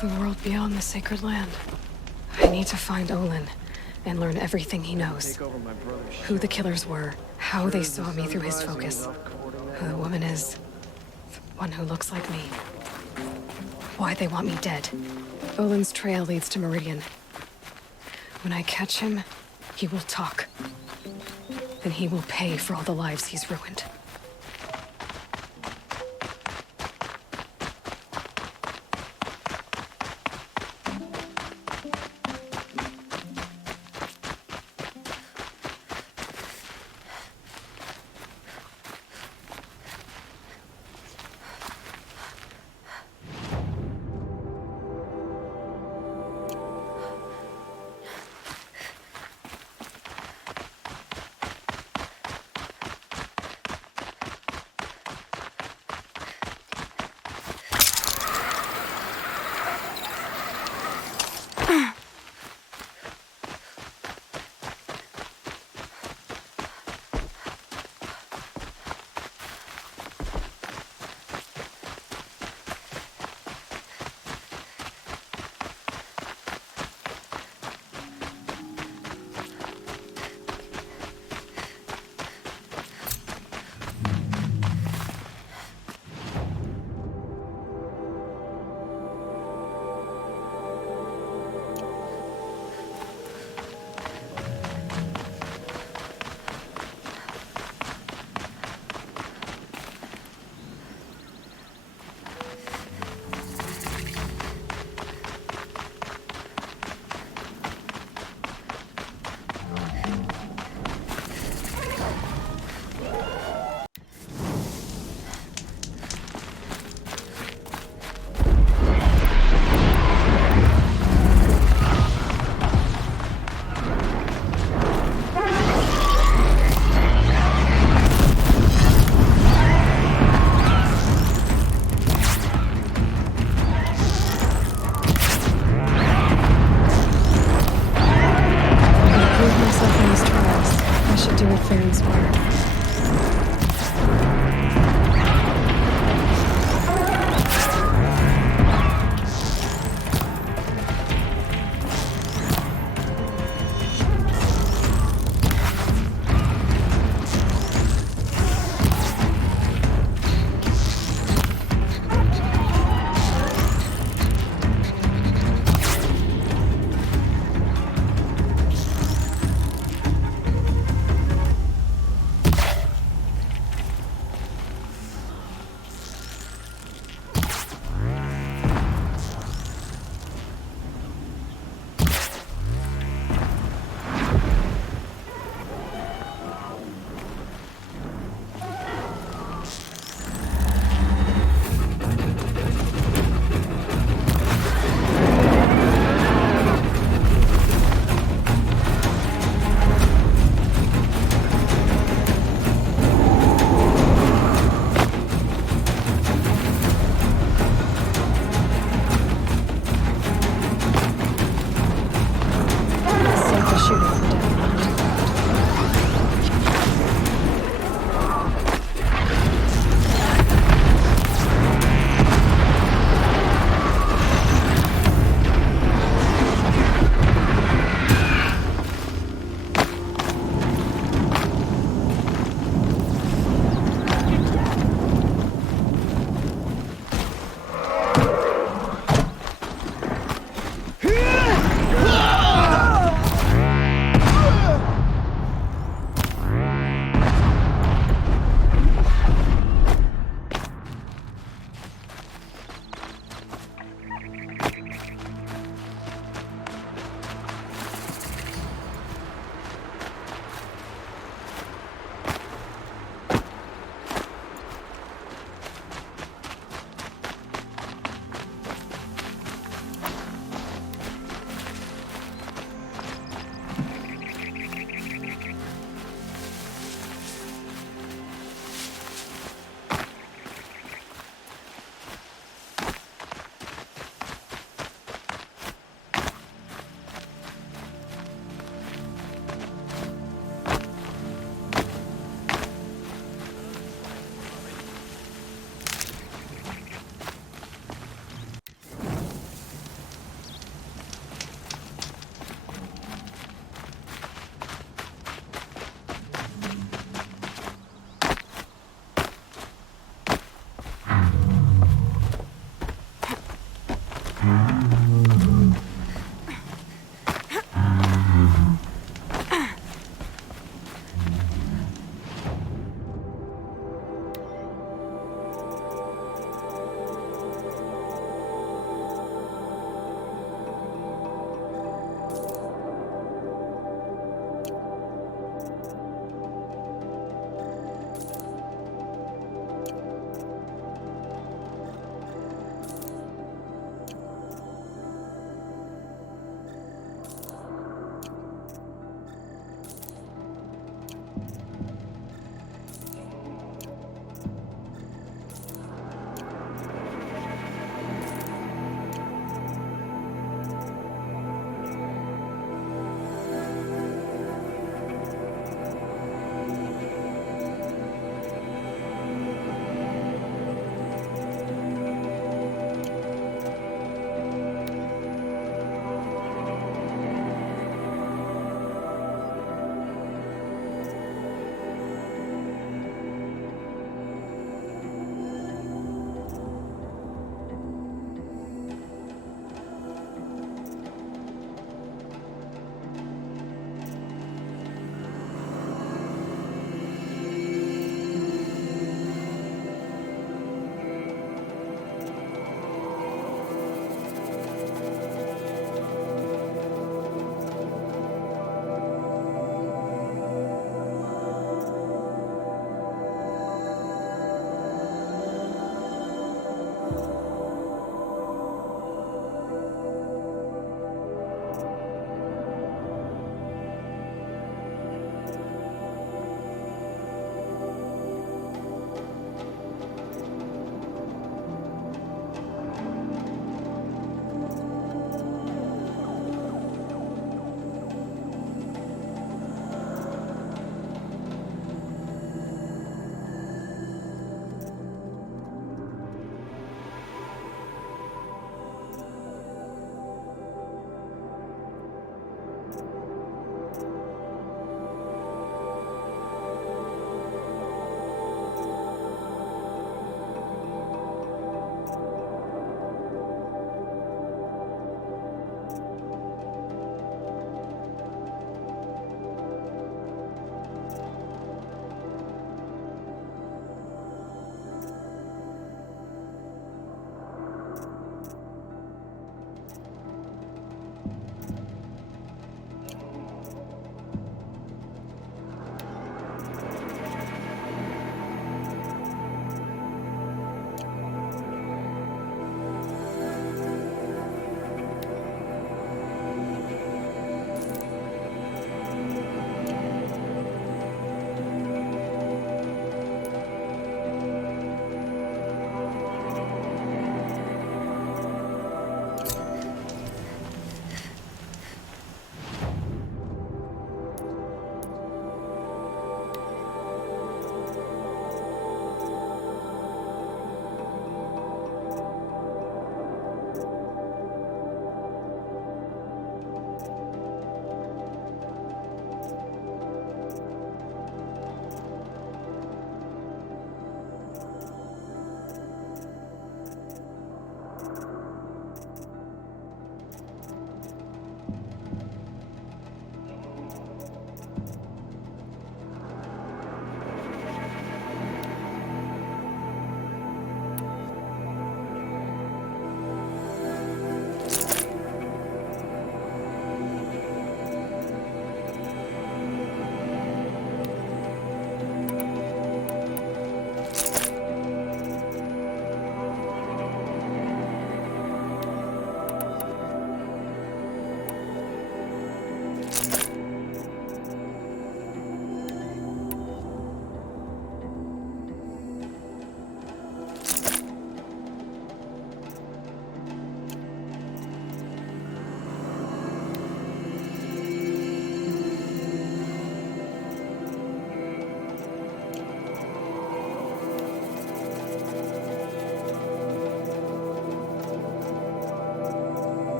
The world beyond the sacred land. I need to find Olin and learn everything he knows. Who the killers were, how they saw me through his focus, who the woman is, the one who looks like me. Why they want me dead. Olin's trail leads to Meridian. When I catch him, he will talk. Then he will pay for all the lives he's ruined.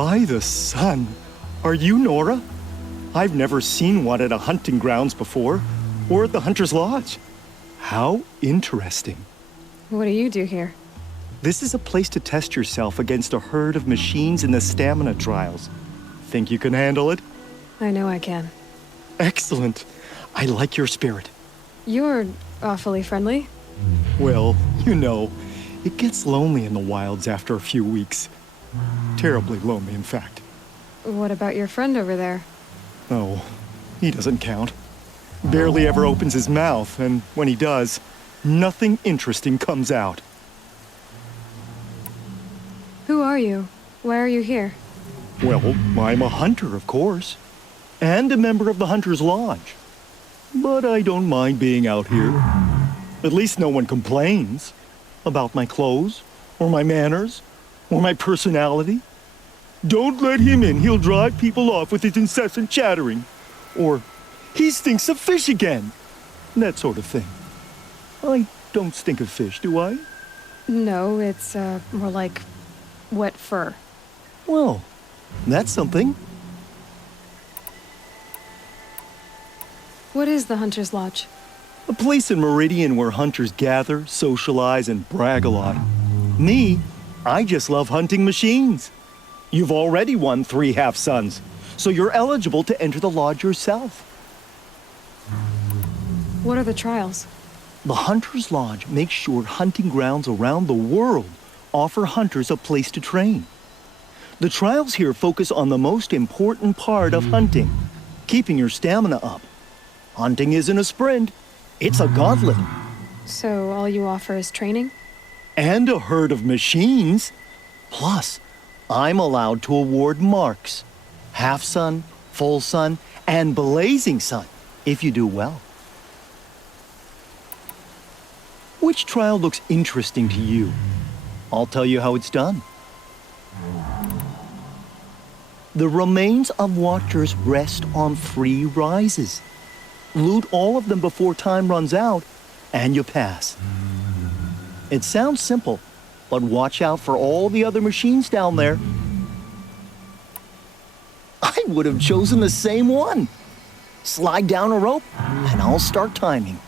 By the sun. Are you Nora? I've never seen one at a hunting grounds before, or at the Hunter's Lodge. How interesting. What do you do here? This is a place to test yourself against a herd of machines in the stamina trials. Think you can handle it? I know I can. Excellent. I like your spirit. You're awfully friendly. Well, you know, it gets lonely in the wilds after a few weeks. Terribly lonely, in fact. What about your friend over there? Oh, he doesn't count. Barely ever opens his mouth, and when he does, nothing interesting comes out. Who are you? Why are you here? Well, I'm a hunter, of course, and a member of the Hunter's Lodge. But I don't mind being out here. At least no one complains about my clothes, or my manners, or my personality. Don't let him in, he'll drive people off with his incessant chattering. Or, he stinks of fish again. That sort of thing. I don't stink of fish, do I? No, it's more like wet fur. Well, that's something. What is the Hunter's Lodge? A place in Meridian where hunters gather, socialize, and brag a lot. Me, I just love hunting machines. You've already won 3 half-suns, so you're eligible to enter the lodge yourself. What are the trials? The Hunter's Lodge makes sure hunting grounds around the world offer hunters a place to train. The trials here focus on the most important part of hunting, keeping your stamina up. Hunting isn't a sprint, it's a gauntlet. So all you offer is training? And a herd of machines. Plus, I'm allowed to award marks. Half-sun, full-sun, and blazing sun, if you do well. Which trial looks interesting to you? I'll tell you how it's done. The remains of watchers rest on 3 rises. Loot all of them before time runs out, and you pass. It sounds simple, but watch out for all the other machines down there. I would have chosen the same one. Slide down a rope, and I'll start timing.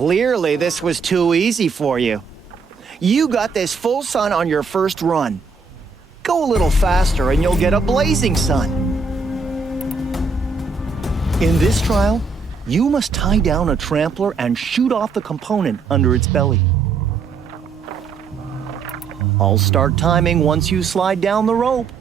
Clearly, this was too easy for you. You got this full sun on your first run. Go a little faster and you'll get a blazing sun. In this trial, you must tie down a trampler and shoot off the component under its belly. I'll start timing once you slide down the rope.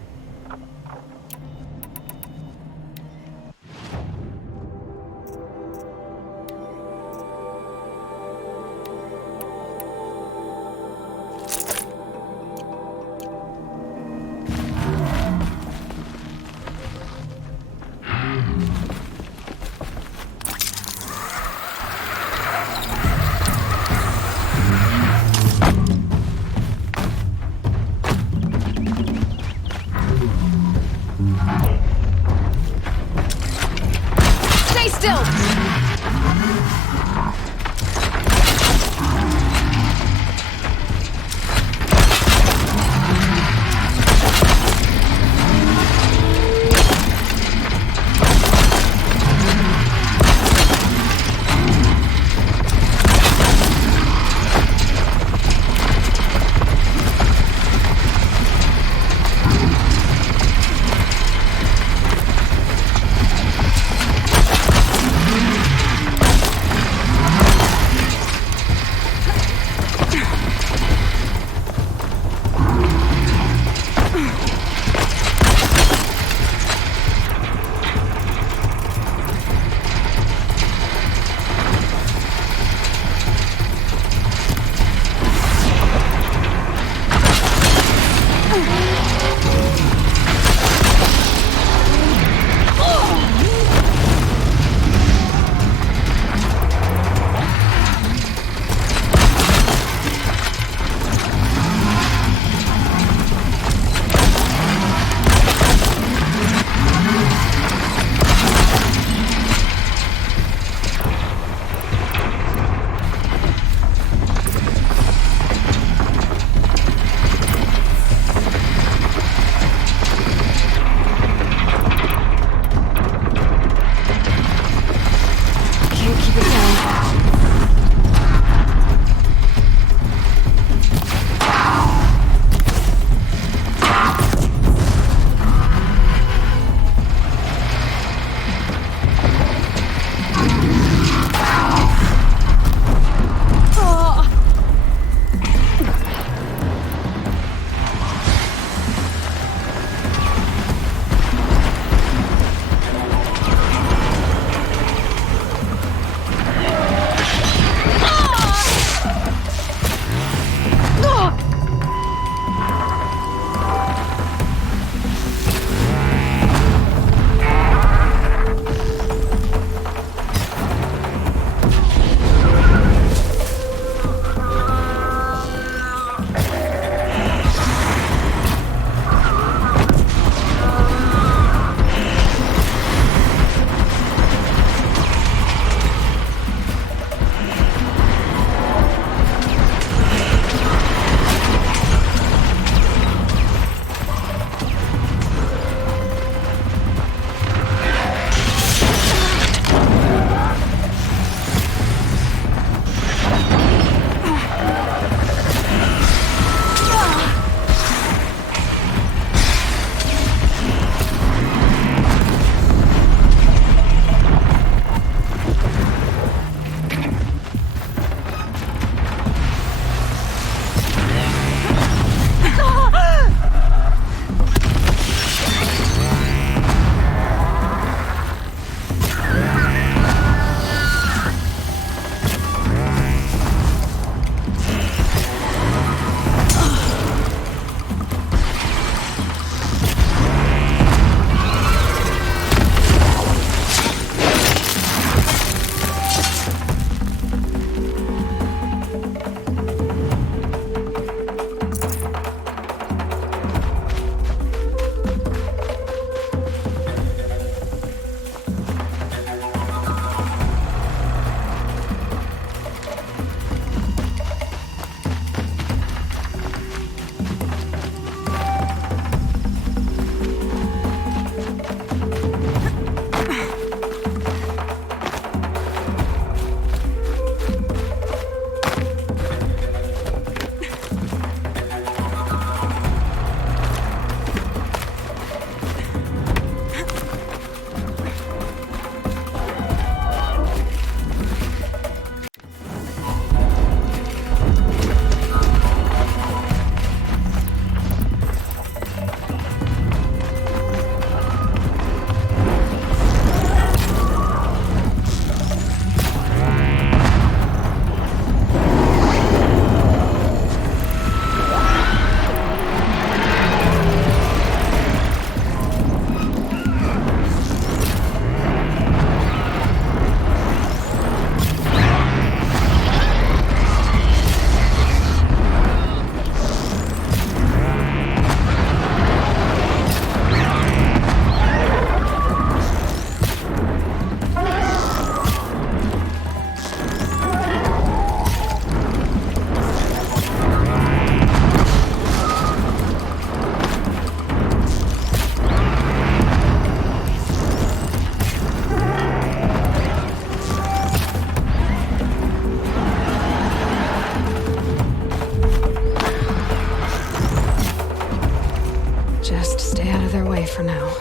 for now.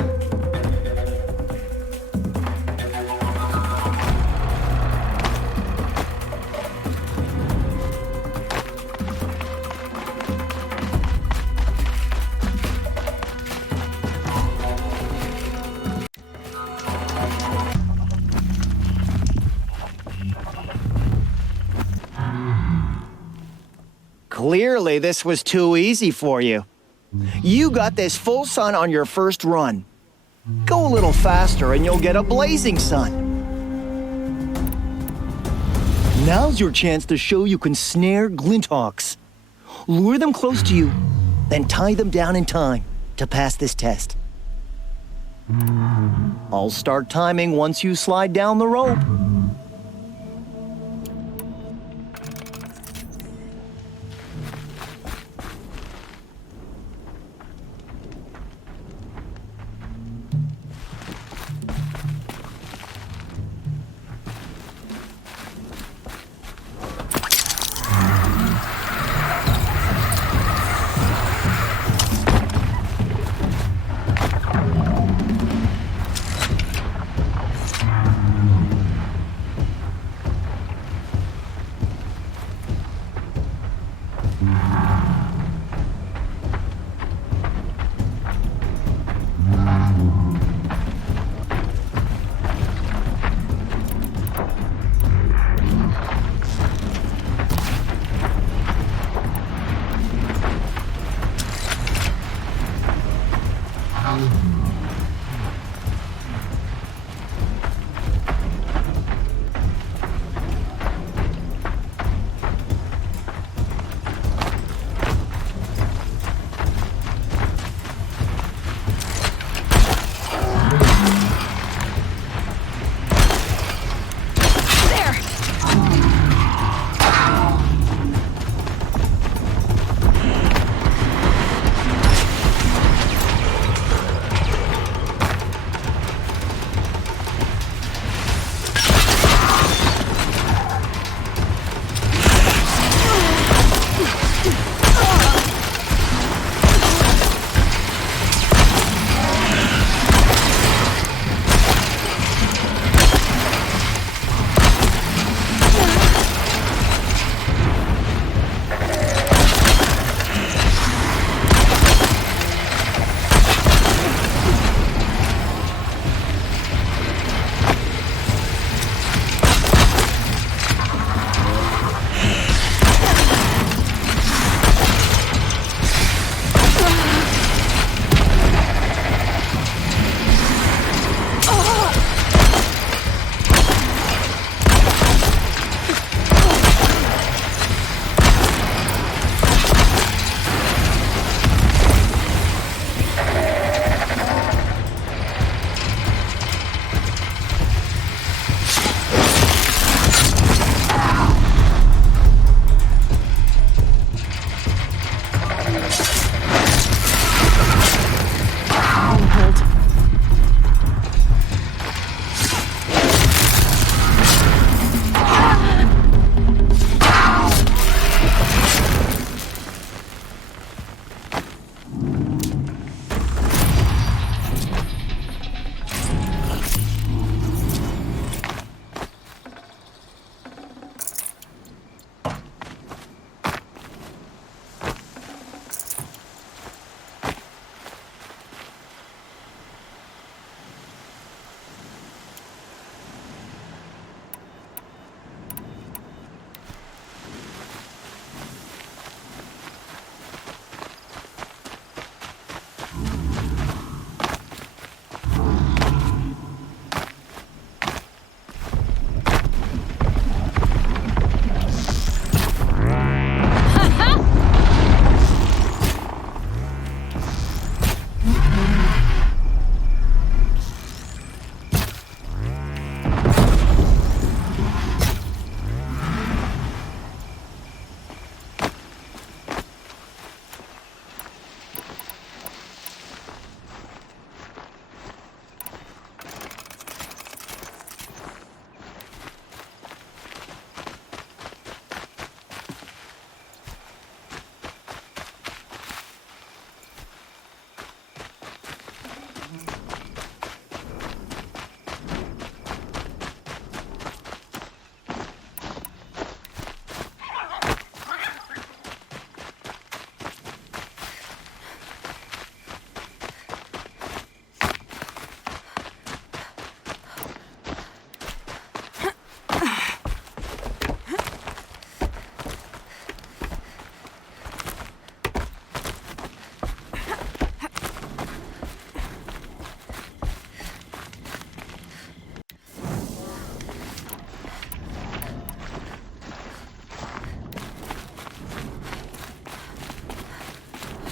Clearly, this was too easy for you. You got this full sun on your first run. Go a little faster and you'll get a blazing sun. Now's your chance to show you can snare glinthawks. Lure them close to you, Then tie them down in time to pass this test. I'll start timing once you slide down the rope.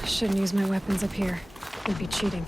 Shouldn't use my weapons up here. Would be cheating.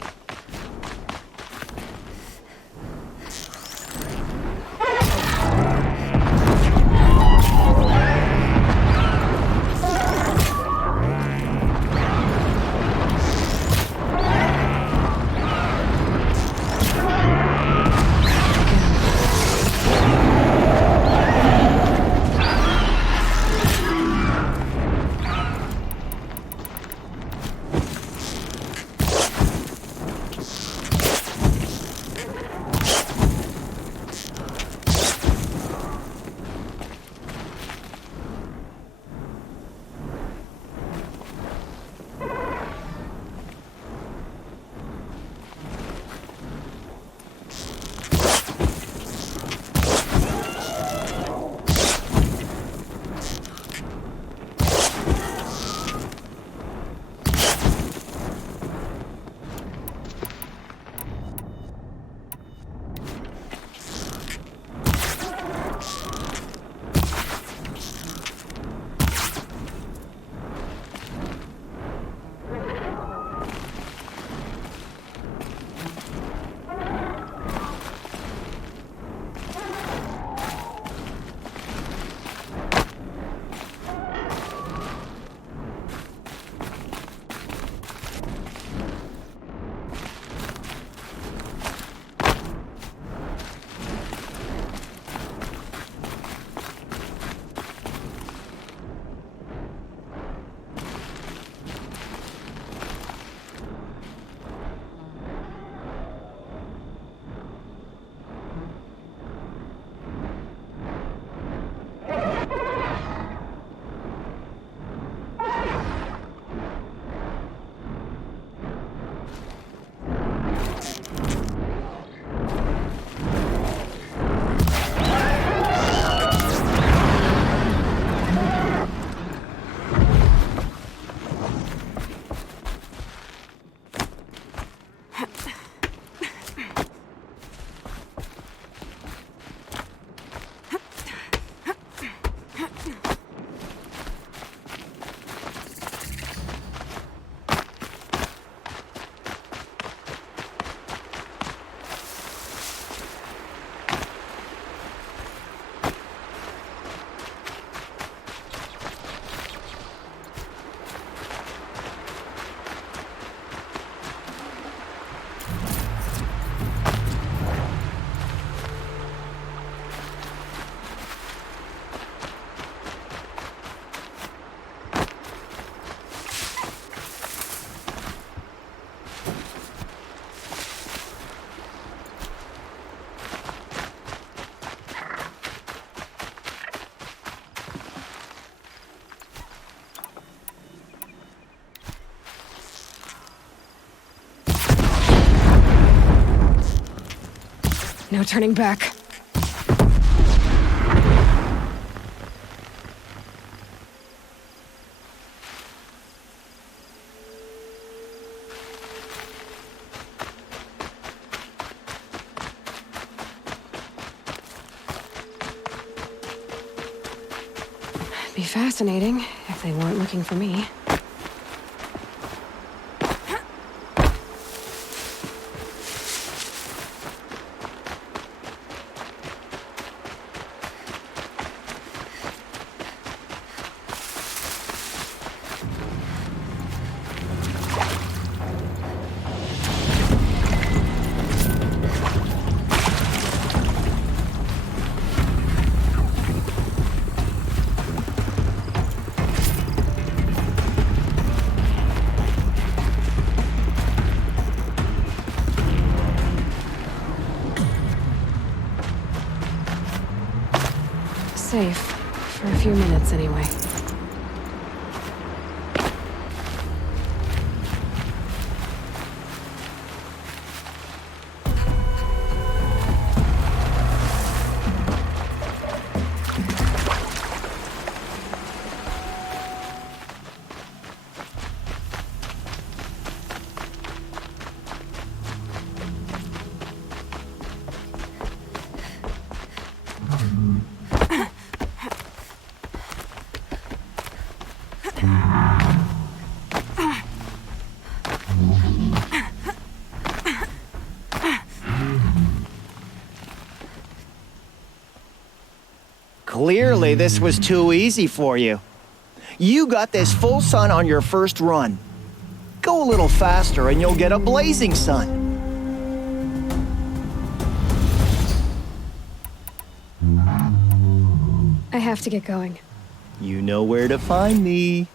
No turning back. Be fascinating if they weren't looking for me. Safe. For a few minutes, anyway. Clearly, this was too easy for you. You got this full sun on your first run. Go a little faster and you'll get a blazing sun. I have to get going. You know where to find me.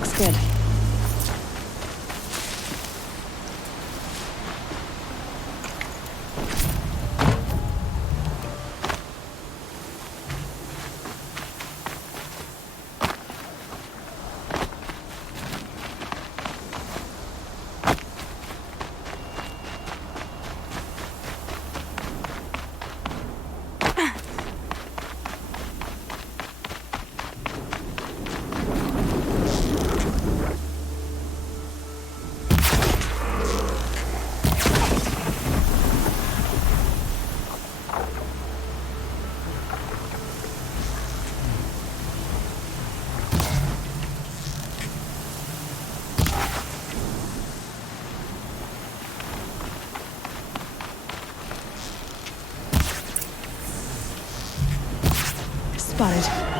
Looks good. Spotted.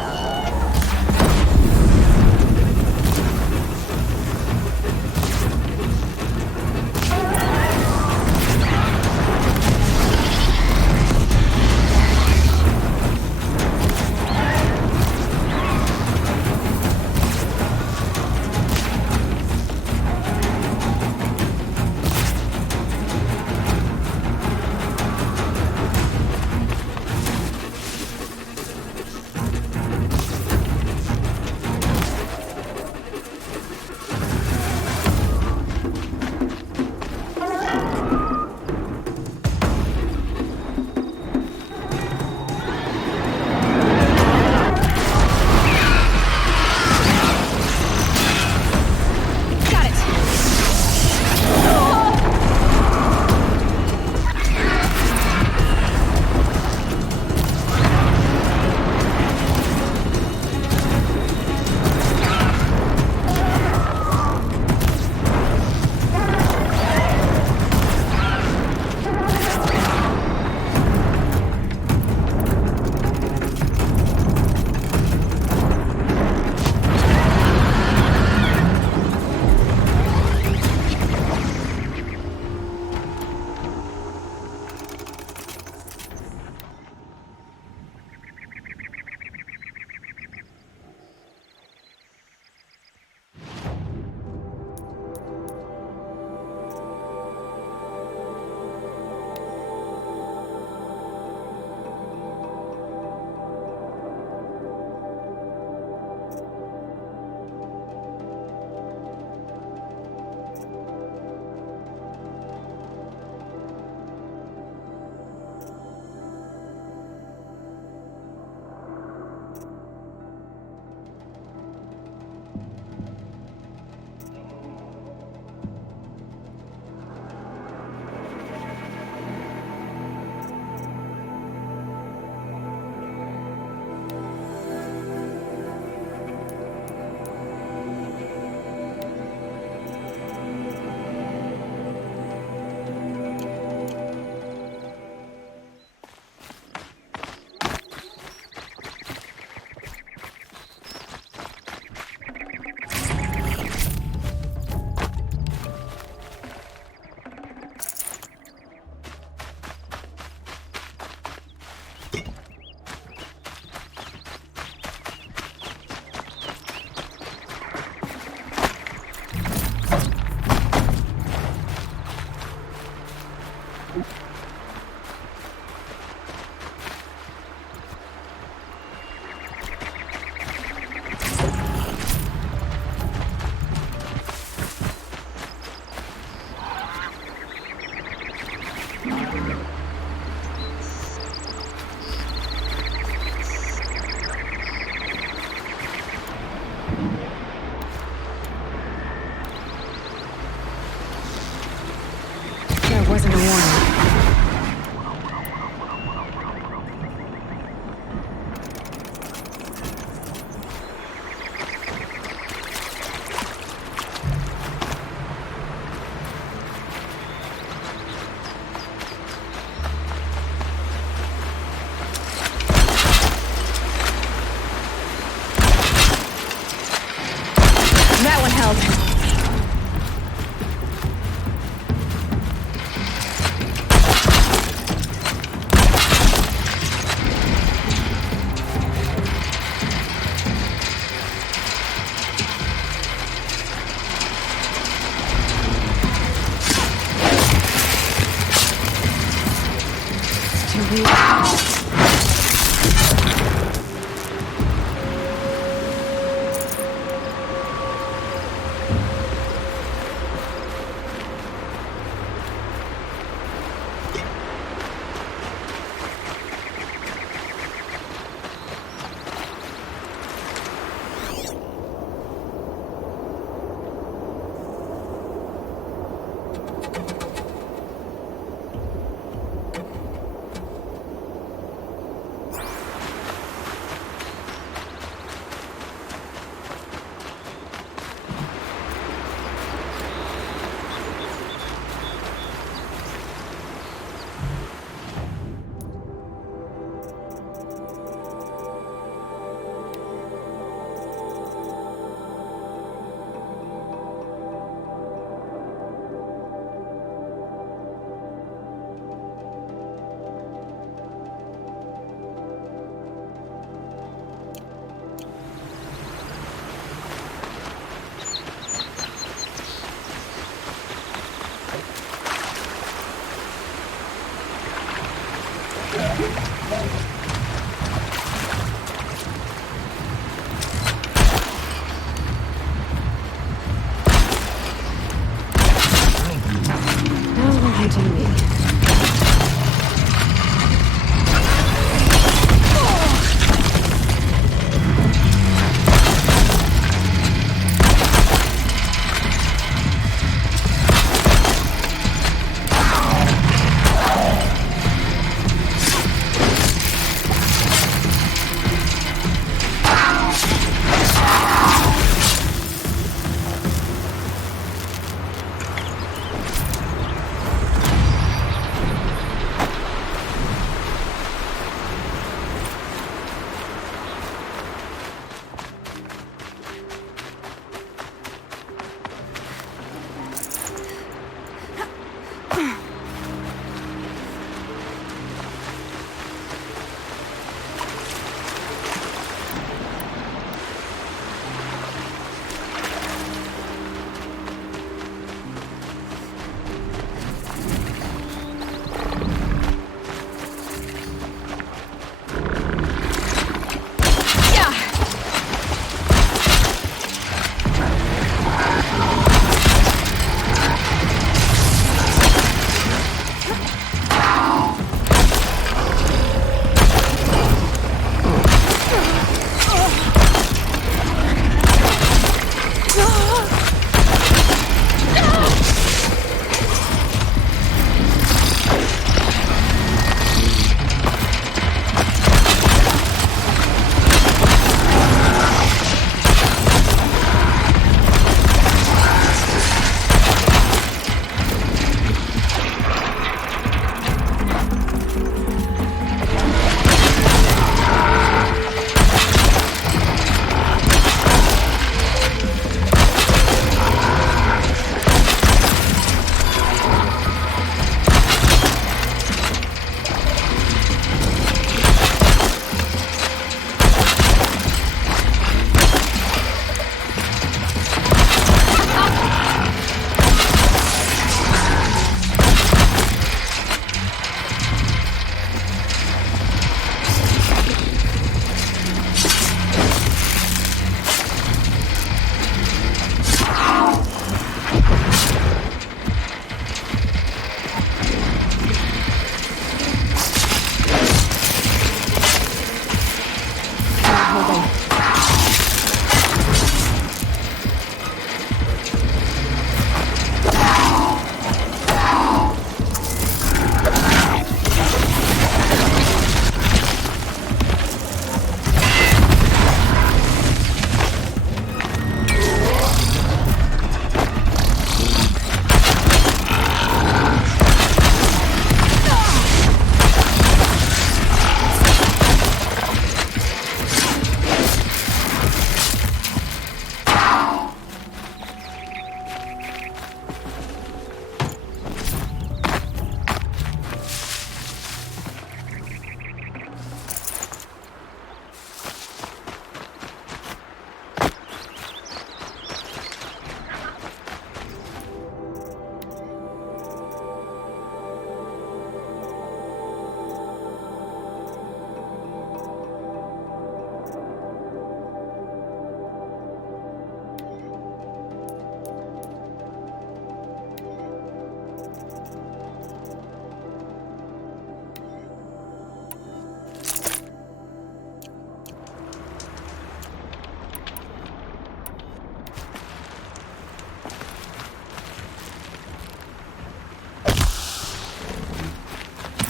Wasn't a warning. That one held.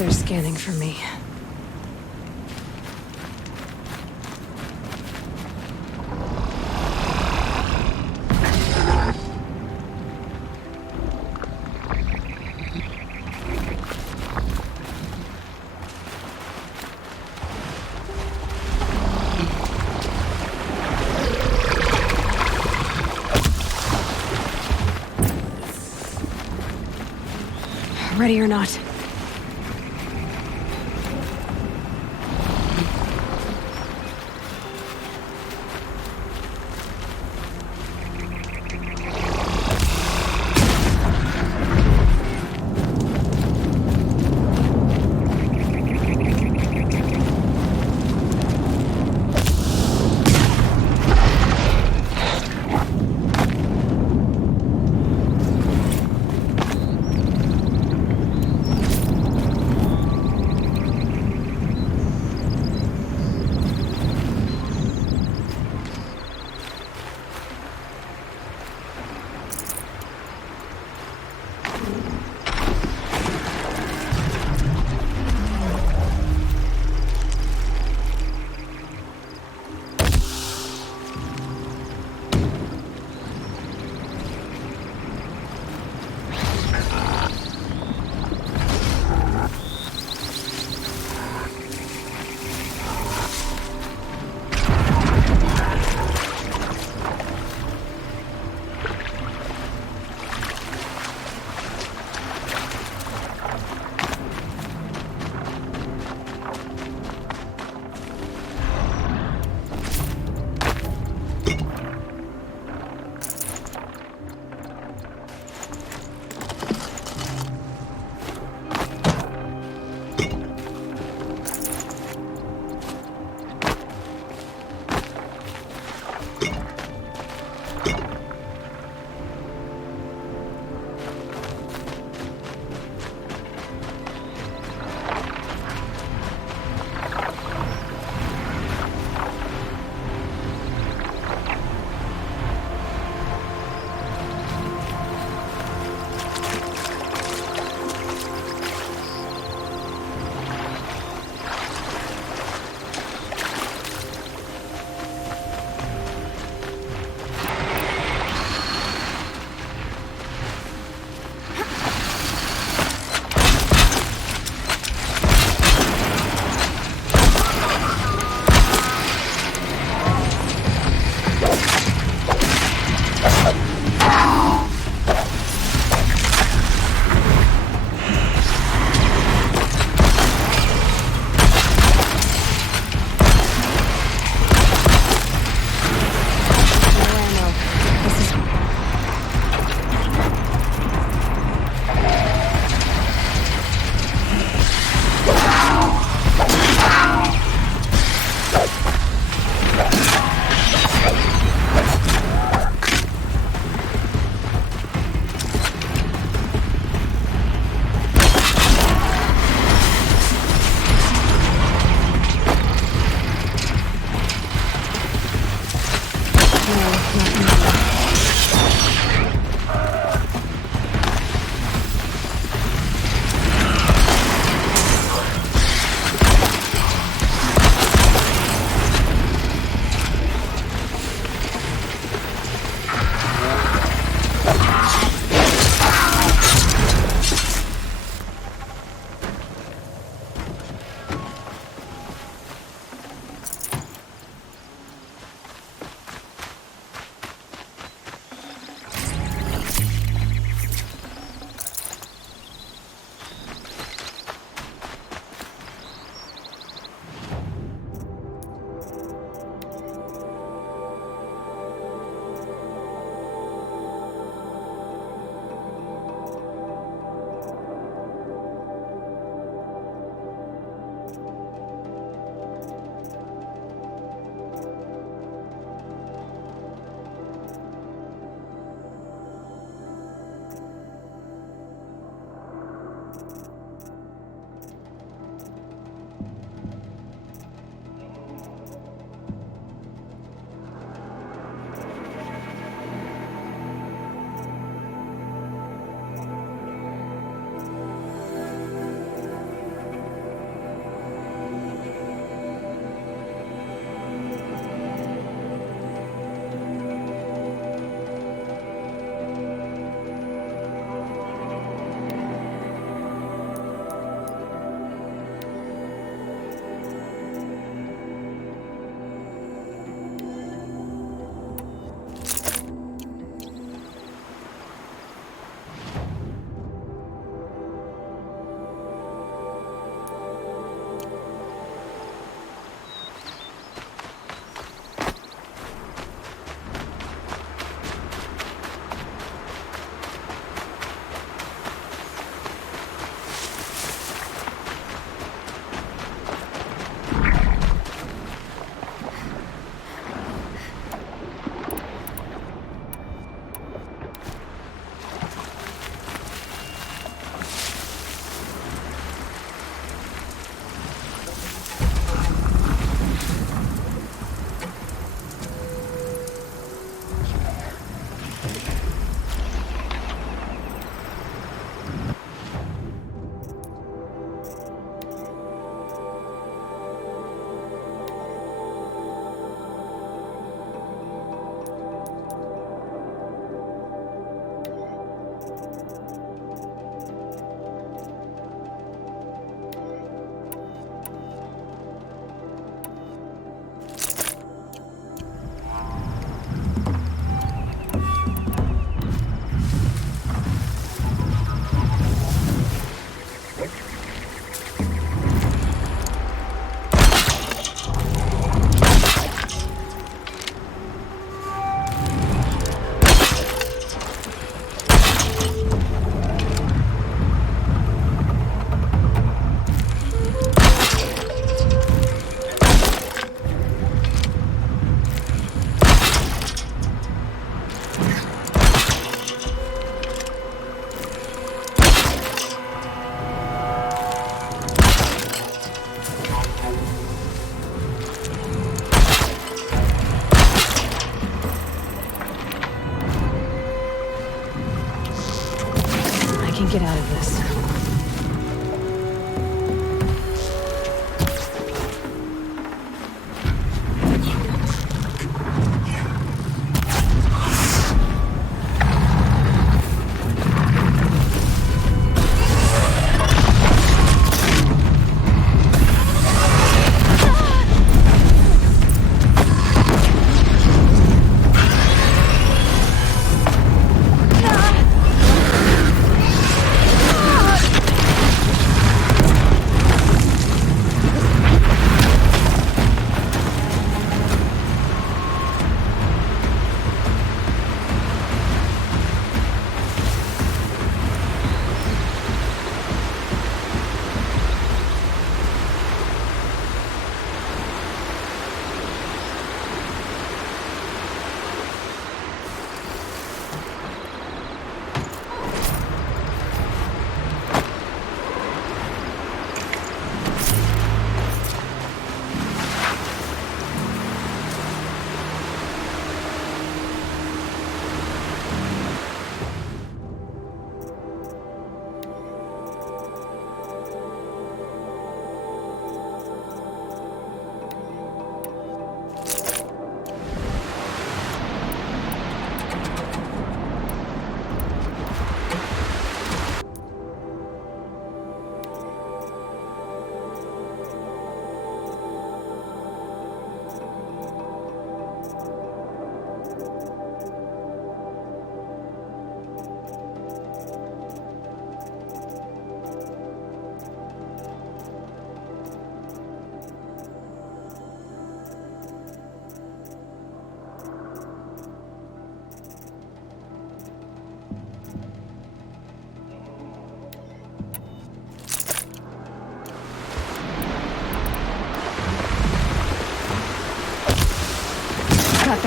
They're scanning for me. Ready or not.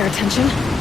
their attention?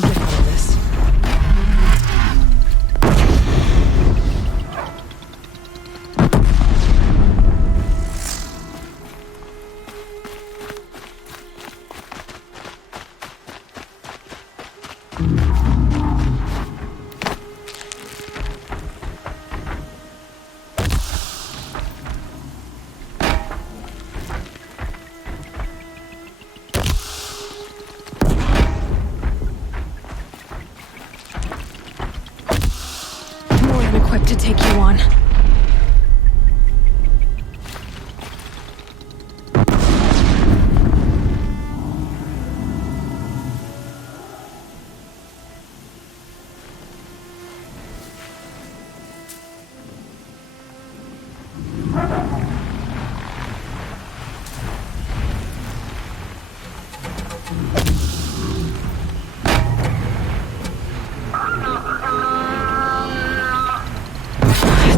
can get out of this. Equipped to take you on.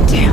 Damn.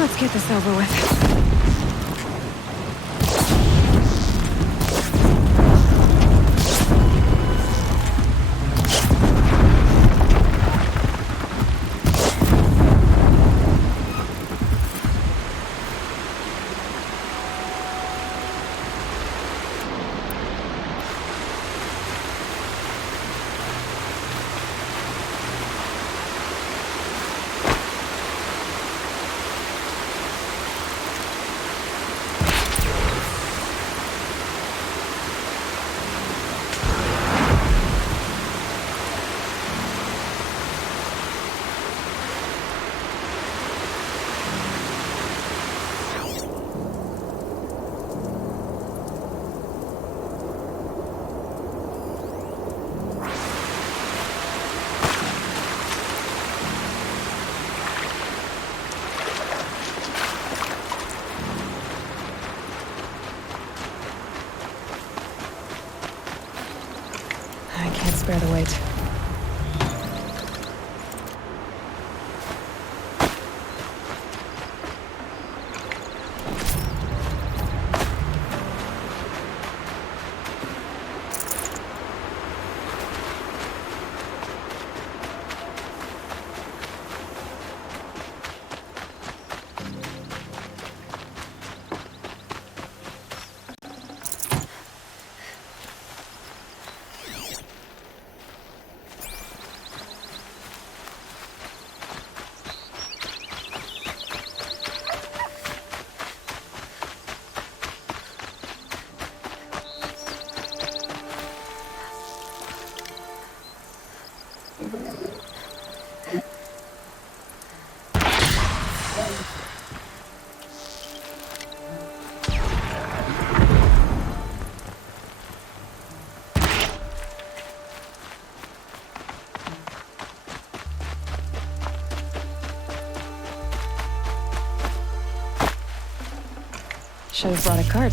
Let's get this over with. I can't spare the weight. Should have brought a cart.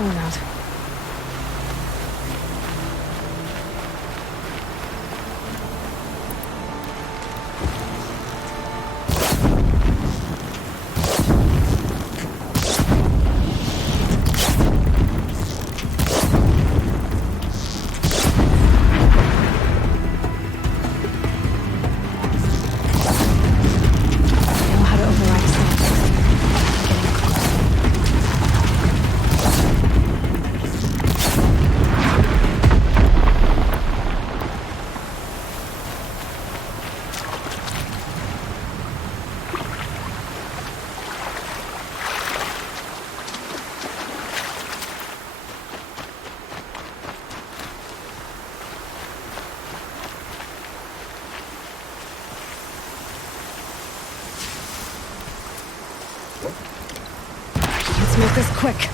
storm out. Let's make this quick.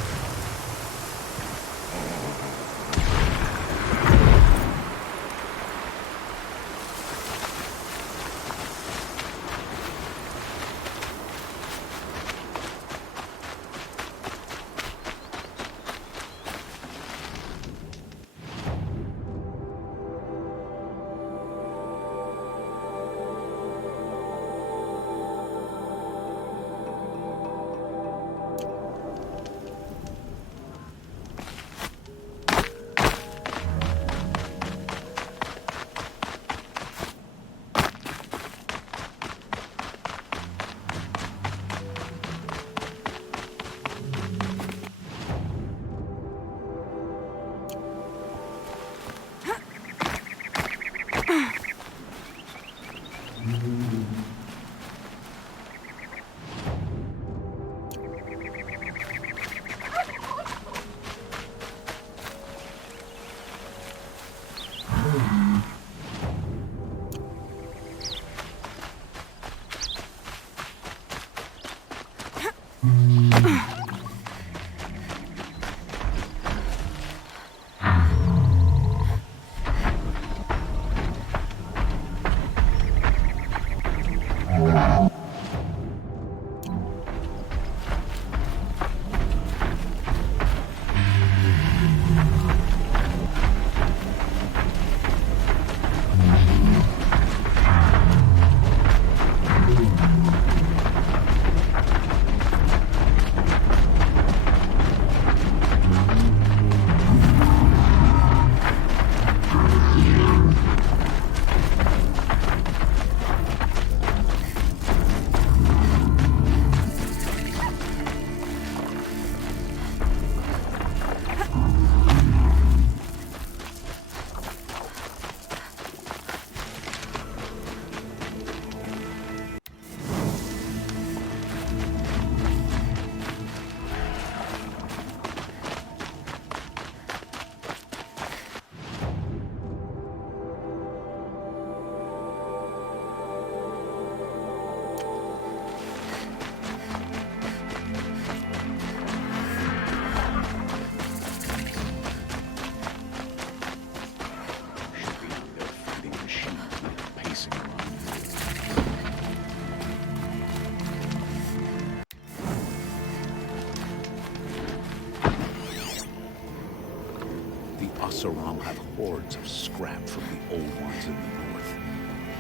Oseram have hordes of scrap from the old ones in the north.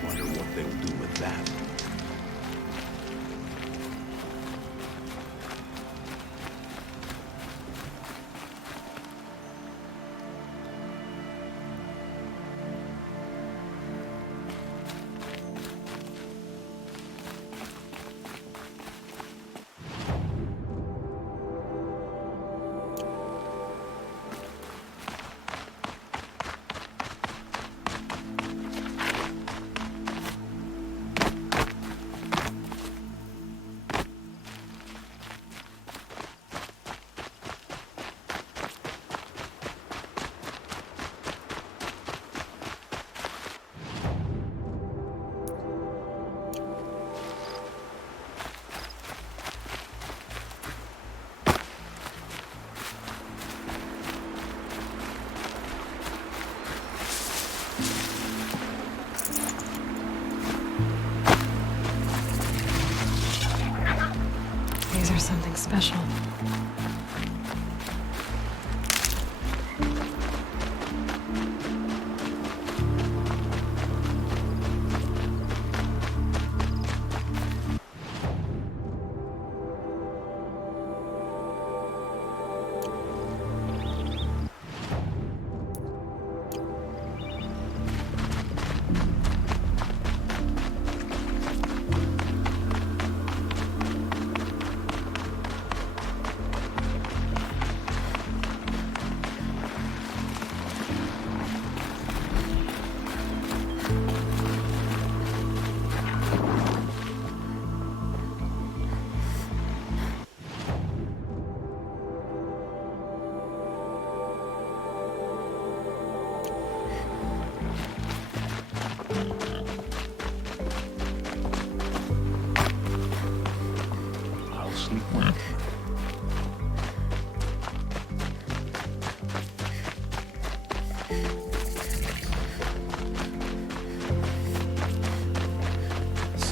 Wonder what they'll do with that. Something special.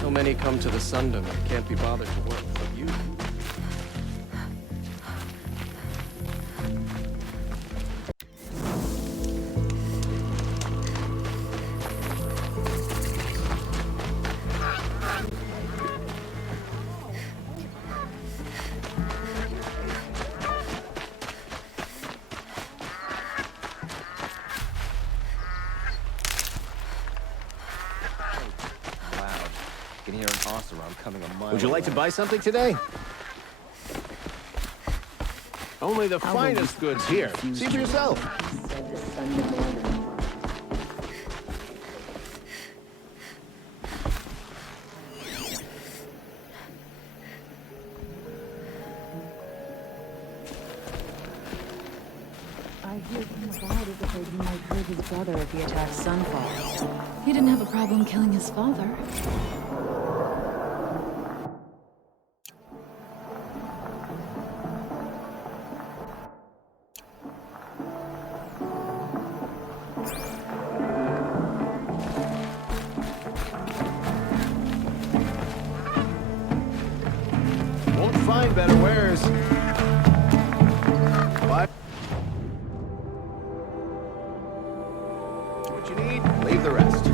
So many come to the Sundom and can't be bothered to work, but you... Would you like to buy something today? Only the finest goods here. See for yourself. I hear from the guard is afraid he might hurt his brother if he attacks Sunfall. He didn't have a problem killing his father. Won't find better wares. Buy what you need, leave the rest.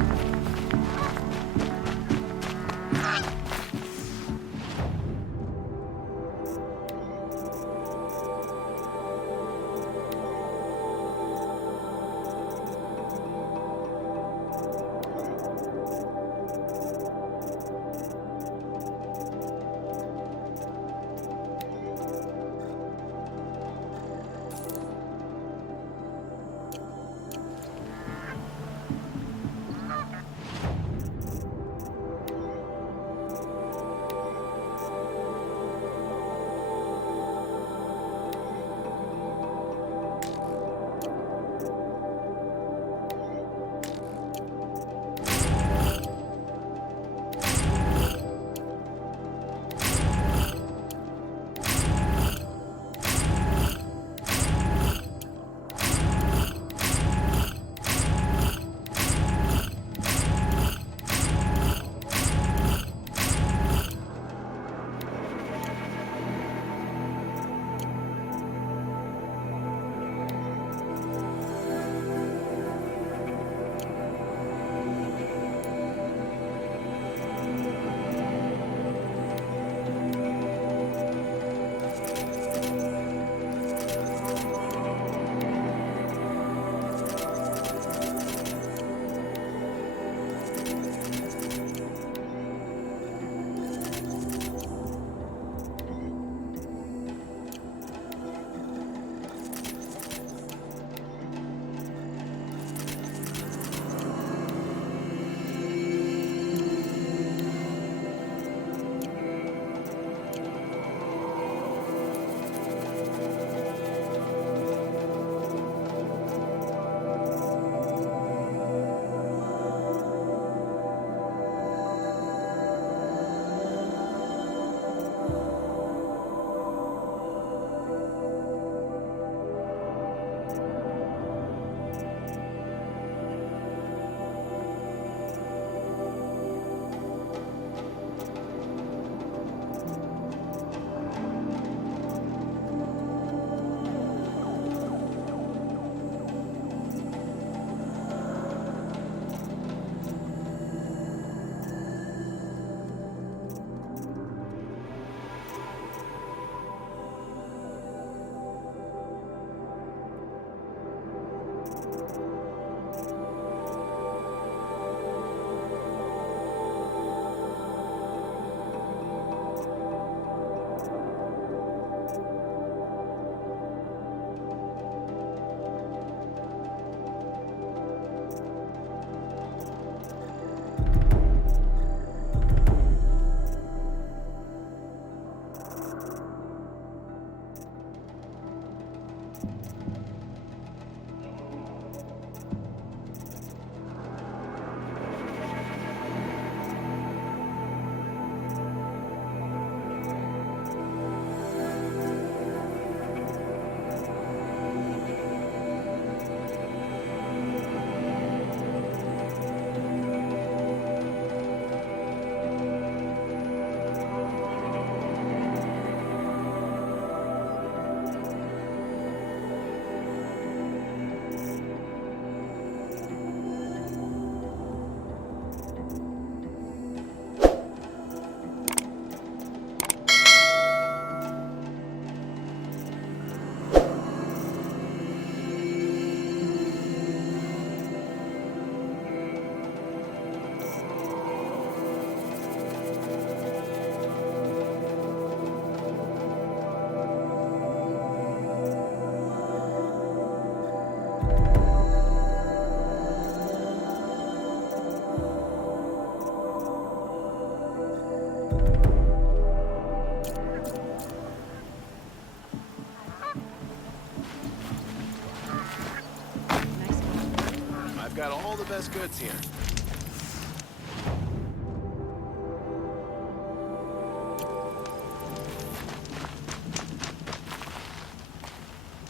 finest goods here.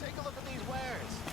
Take a look at these wares.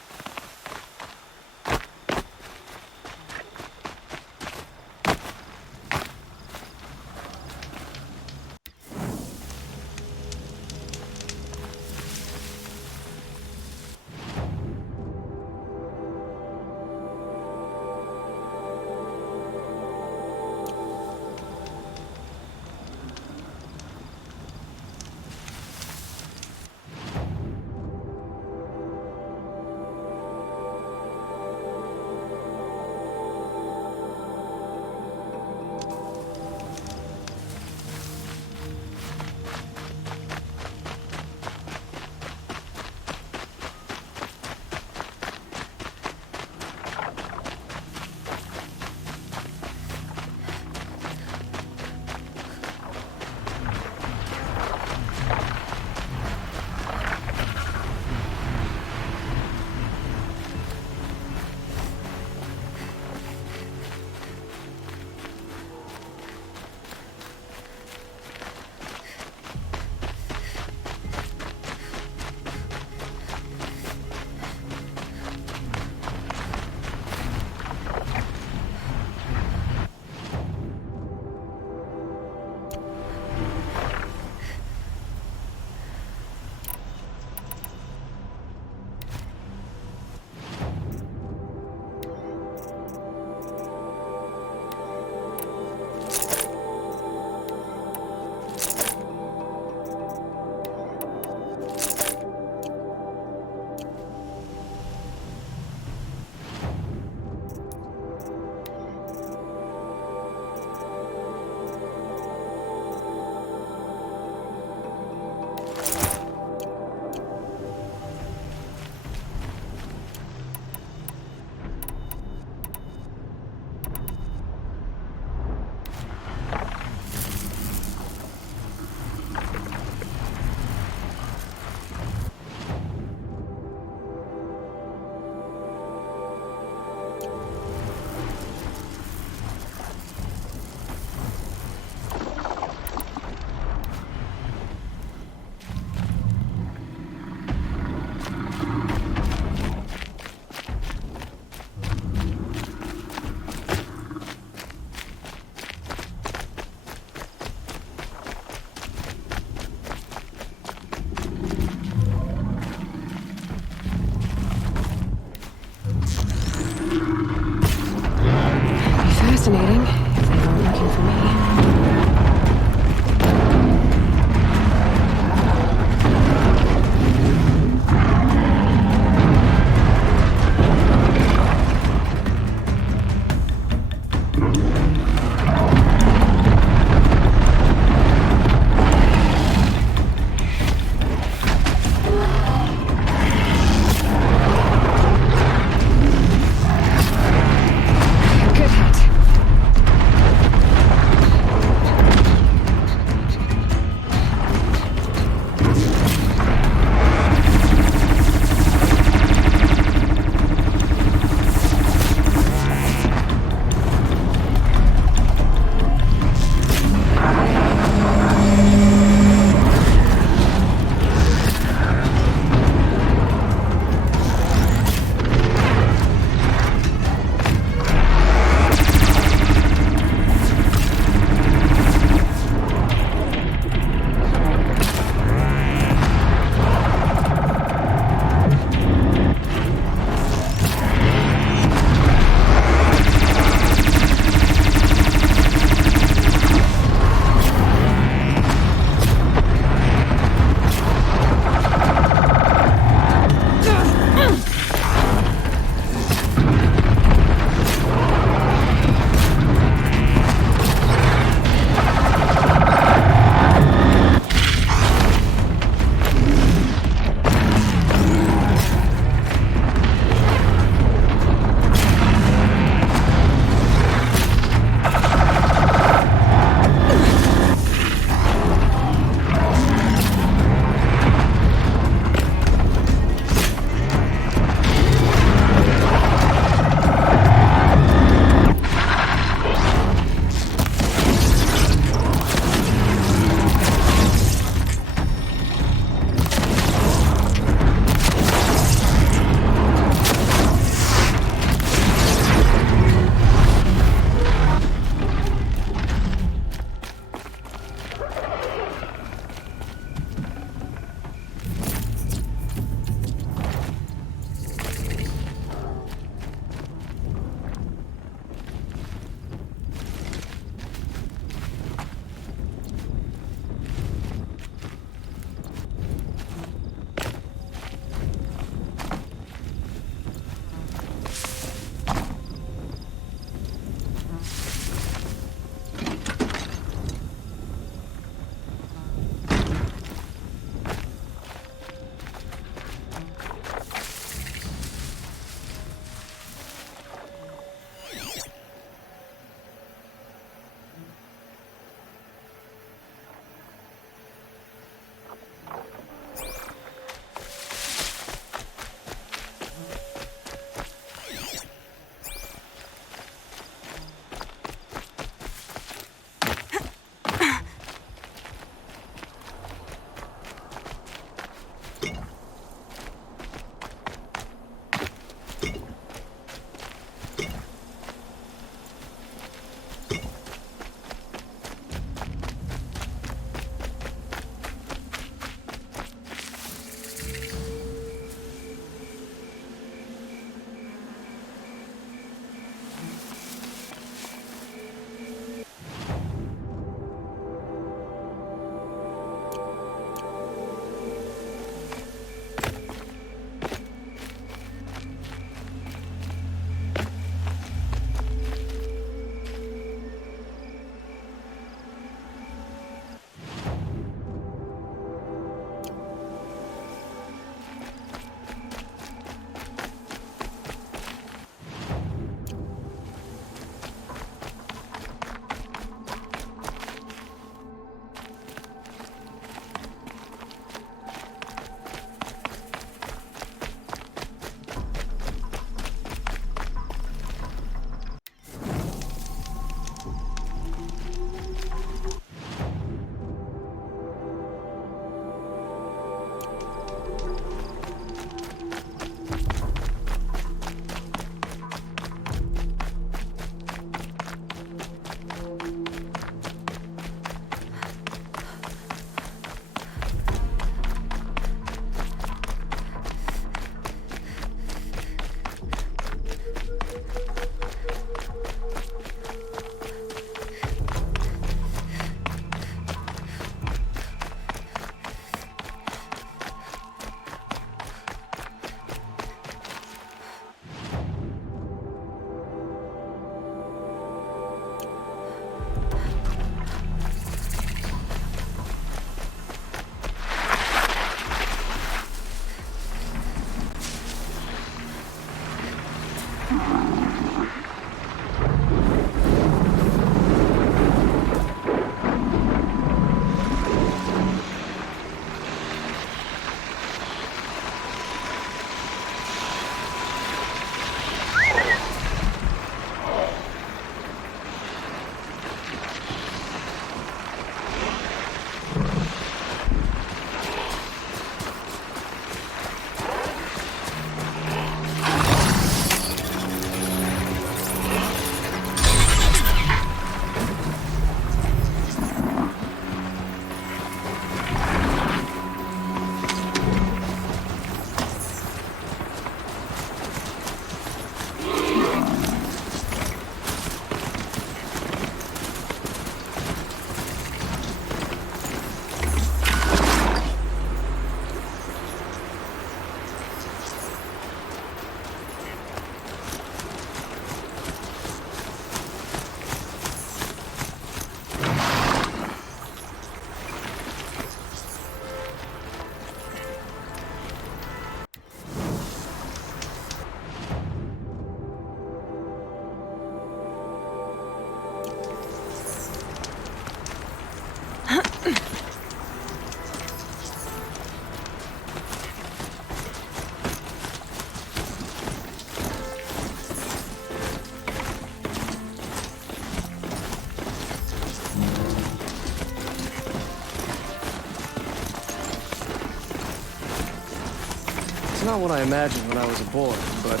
It's not what I imagined when I was a boy, but...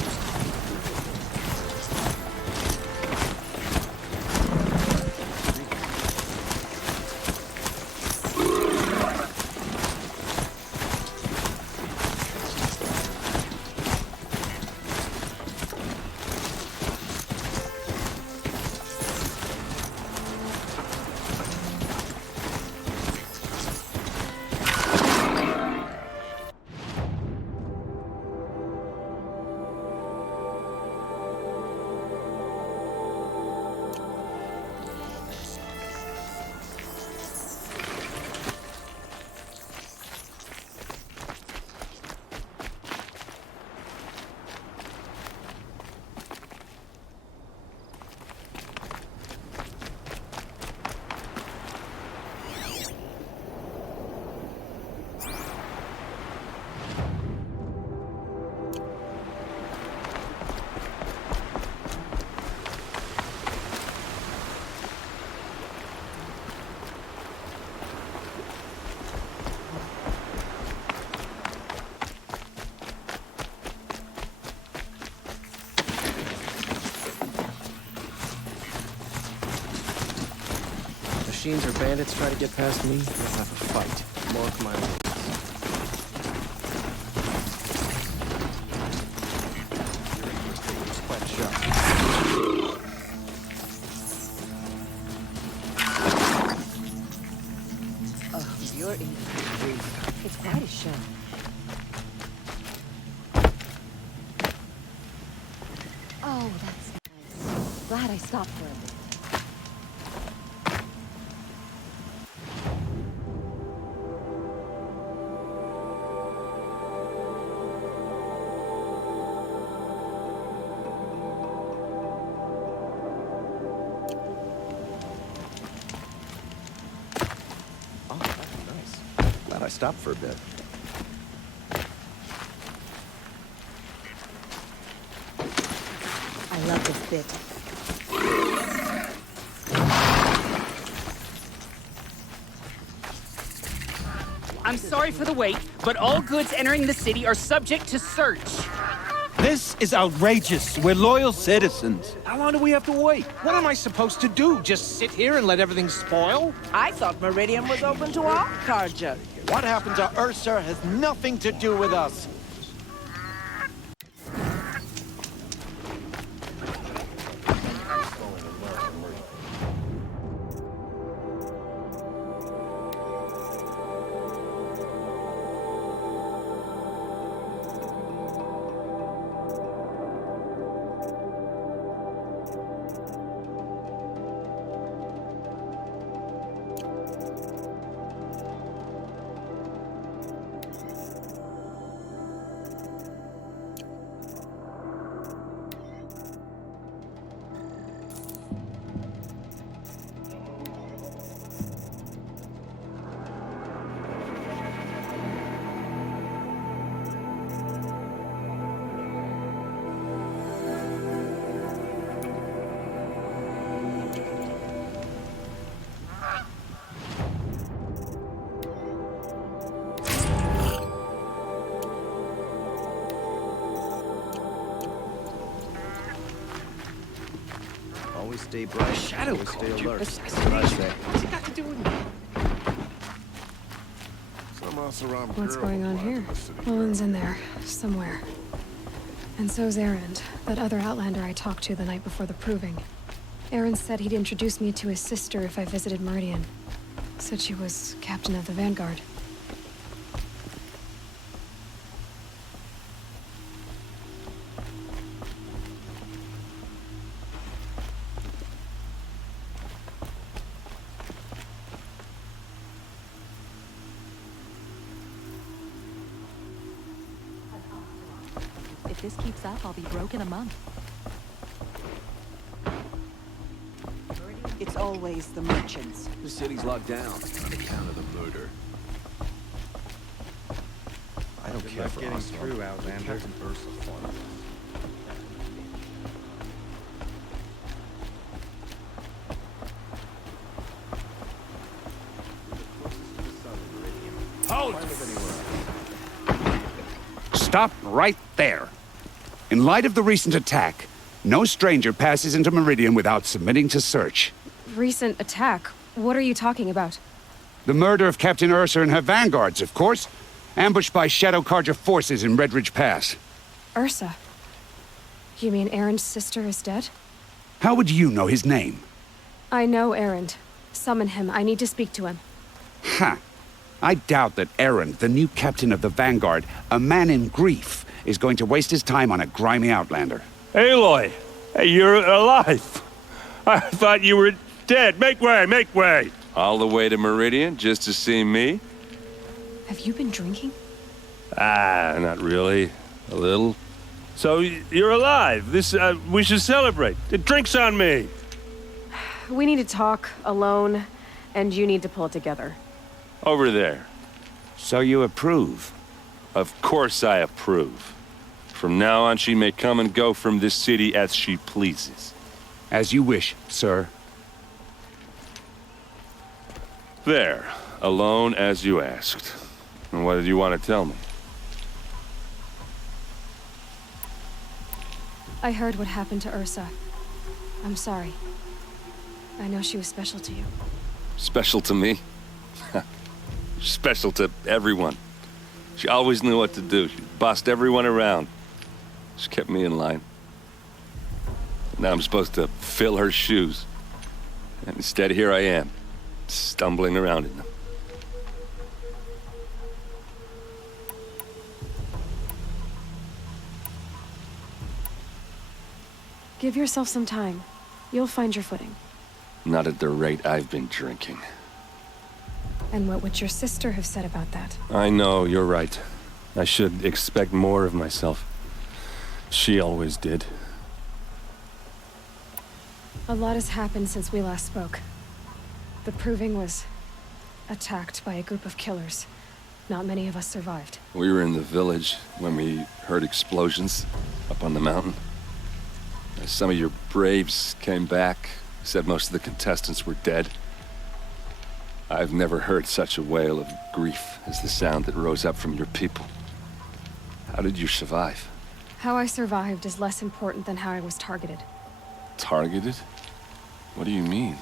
Machines or bandits try to get past me, we'll have a fight. Mark my words. Oh, you're in for grief. It's quite a show. Oh, that's nice. Glad I stopped for a bit. I stopped for a bit. I love this bit. I'm sorry for the wait, but all goods entering the city are subject to search. This is outrageous. We're loyal citizens. How long do we have to wait? What am I supposed to do? Just sit here and let everything spoil? I thought Meridian was open to all Carja. What happened to Ursa has nothing to do with us. Always stay bright. Shadow Always stay called you. alert. Assassination. What's it got to do with me? What's going on here? Olin's in there, somewhere. And so's Errand, that other Outlander I talked to the night before the proving. Errands said he'd introduce me to his sister if I visited Meridian. Said she was captain of the Vanguard. If this keeps up, I'll be broke in a month. It's always the merchants. The city's locked down on account of the murder. I don't care for getting through, Outlander. Captain Ursa fought. Stop right there. In light of the recent attack, no stranger passes into Meridian without submitting to search. Recent attack? What are you talking about? The murder of Captain Ursa and her vanguards, of course. Ambushed by Shadow Carja forces in Redridge Pass. Ursa? You mean Errand's sister is dead? How would you know his name? I know Errand. Summon him. I need to speak to him. Ha! I doubt that Errand, the new captain of the Vanguard, a man in grief, is going to waste his time on a grimy Outlander. Aloy! Hey, you're alive! I thought you were dead. Make way, make way! All the way to Meridian just to see me? Have you been drinking? Ah, not really. A little. So, you're alive. We should celebrate. The drink's on me. We need to talk, alone, and you need to pull it together. Over there. So you approve? Of course I approve. From now on, she may come and go from this city as she pleases. As you wish, sir. There. Alone as you asked. And what did you want to tell me? I heard what happened to Ursa. I'm sorry. I know she was special to you. Special to me? Special to everyone. She always knew what to do. She bossed everyone around. She kept me in line. Now I'm supposed to fill her shoes. And instead, here I am, stumbling around in them. Give yourself some time. You'll find your footing. Not at the rate I've been drinking. And what would your sister have said about that? I know, you're right. I should expect more of myself. She always did. A lot has happened since we last spoke. The Proving was attacked by a group of killers. Not many of us survived. We were in the village when we heard explosions up on the mountain. Some of your braves came back, said most of the contestants were dead. I've never heard such a wail of grief as the sound that rose up from your people. How did you survive? How I survived is less important than how I was targeted. Targeted? What do you mean?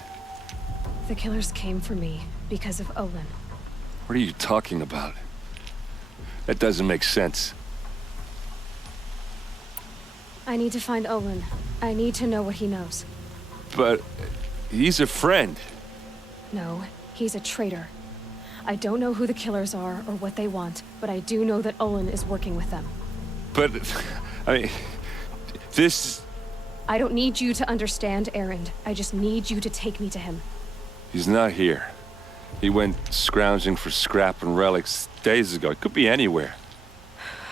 The killers came for me because of Olin. What are you talking about? That doesn't make sense. I need to find Olin. I need to know what he knows. But he's a friend. No, he's a traitor. I don't know who the killers are or what they want, but I do know that Olin is working with them. But, I mean, this... I don't need you to understand, Errand. I just need you to take me to him. He's not here. He went scrounging for scrap and relics days ago. It could be anywhere.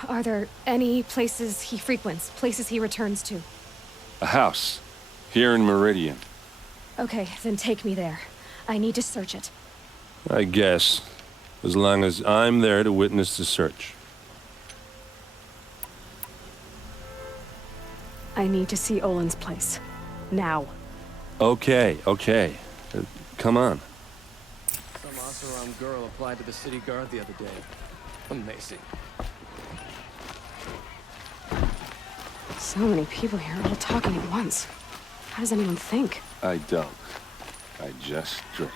Are there any places he frequents, places he returns to? A house. Here in Meridian. Okay, then take me there. I need to search it. I guess. As long as I'm there to witness the search. I need to see Olin's place. Now. Okay. Come on. Some Oseram girl applied to the city guard the other day. Amazing. So many people here, all talking at once. How does anyone think? I don't. I just drink.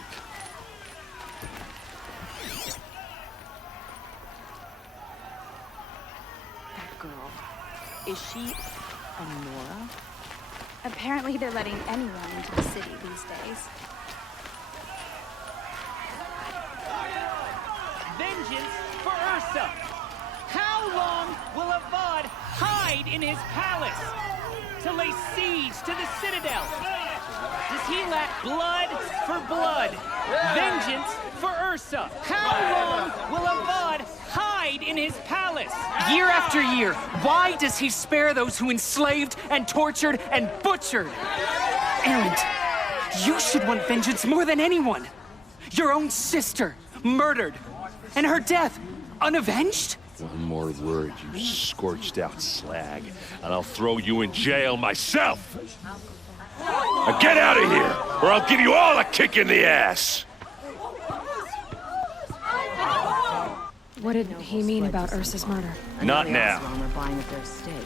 That girl. Is she a Nora? Apparently they're letting anyone into the city these days. Vengeance for Ursa! How long will Avad hide in his palace to lay siege to the citadel? Does he lack blood for blood? Vengeance for Ursa! How long will Avad hide in his palace? Year after year, why does he spare those who enslaved and tortured and butchered? Errand, you should want vengeance more than anyone. Your own sister, murdered, and her death, unavenged? One more word, you scorched out slag, and I'll throw you in jail myself! Now get out of here, or I'll give you all a kick in the ass! What did he mean about Ursa's murder? Not now. We're buying at their estates.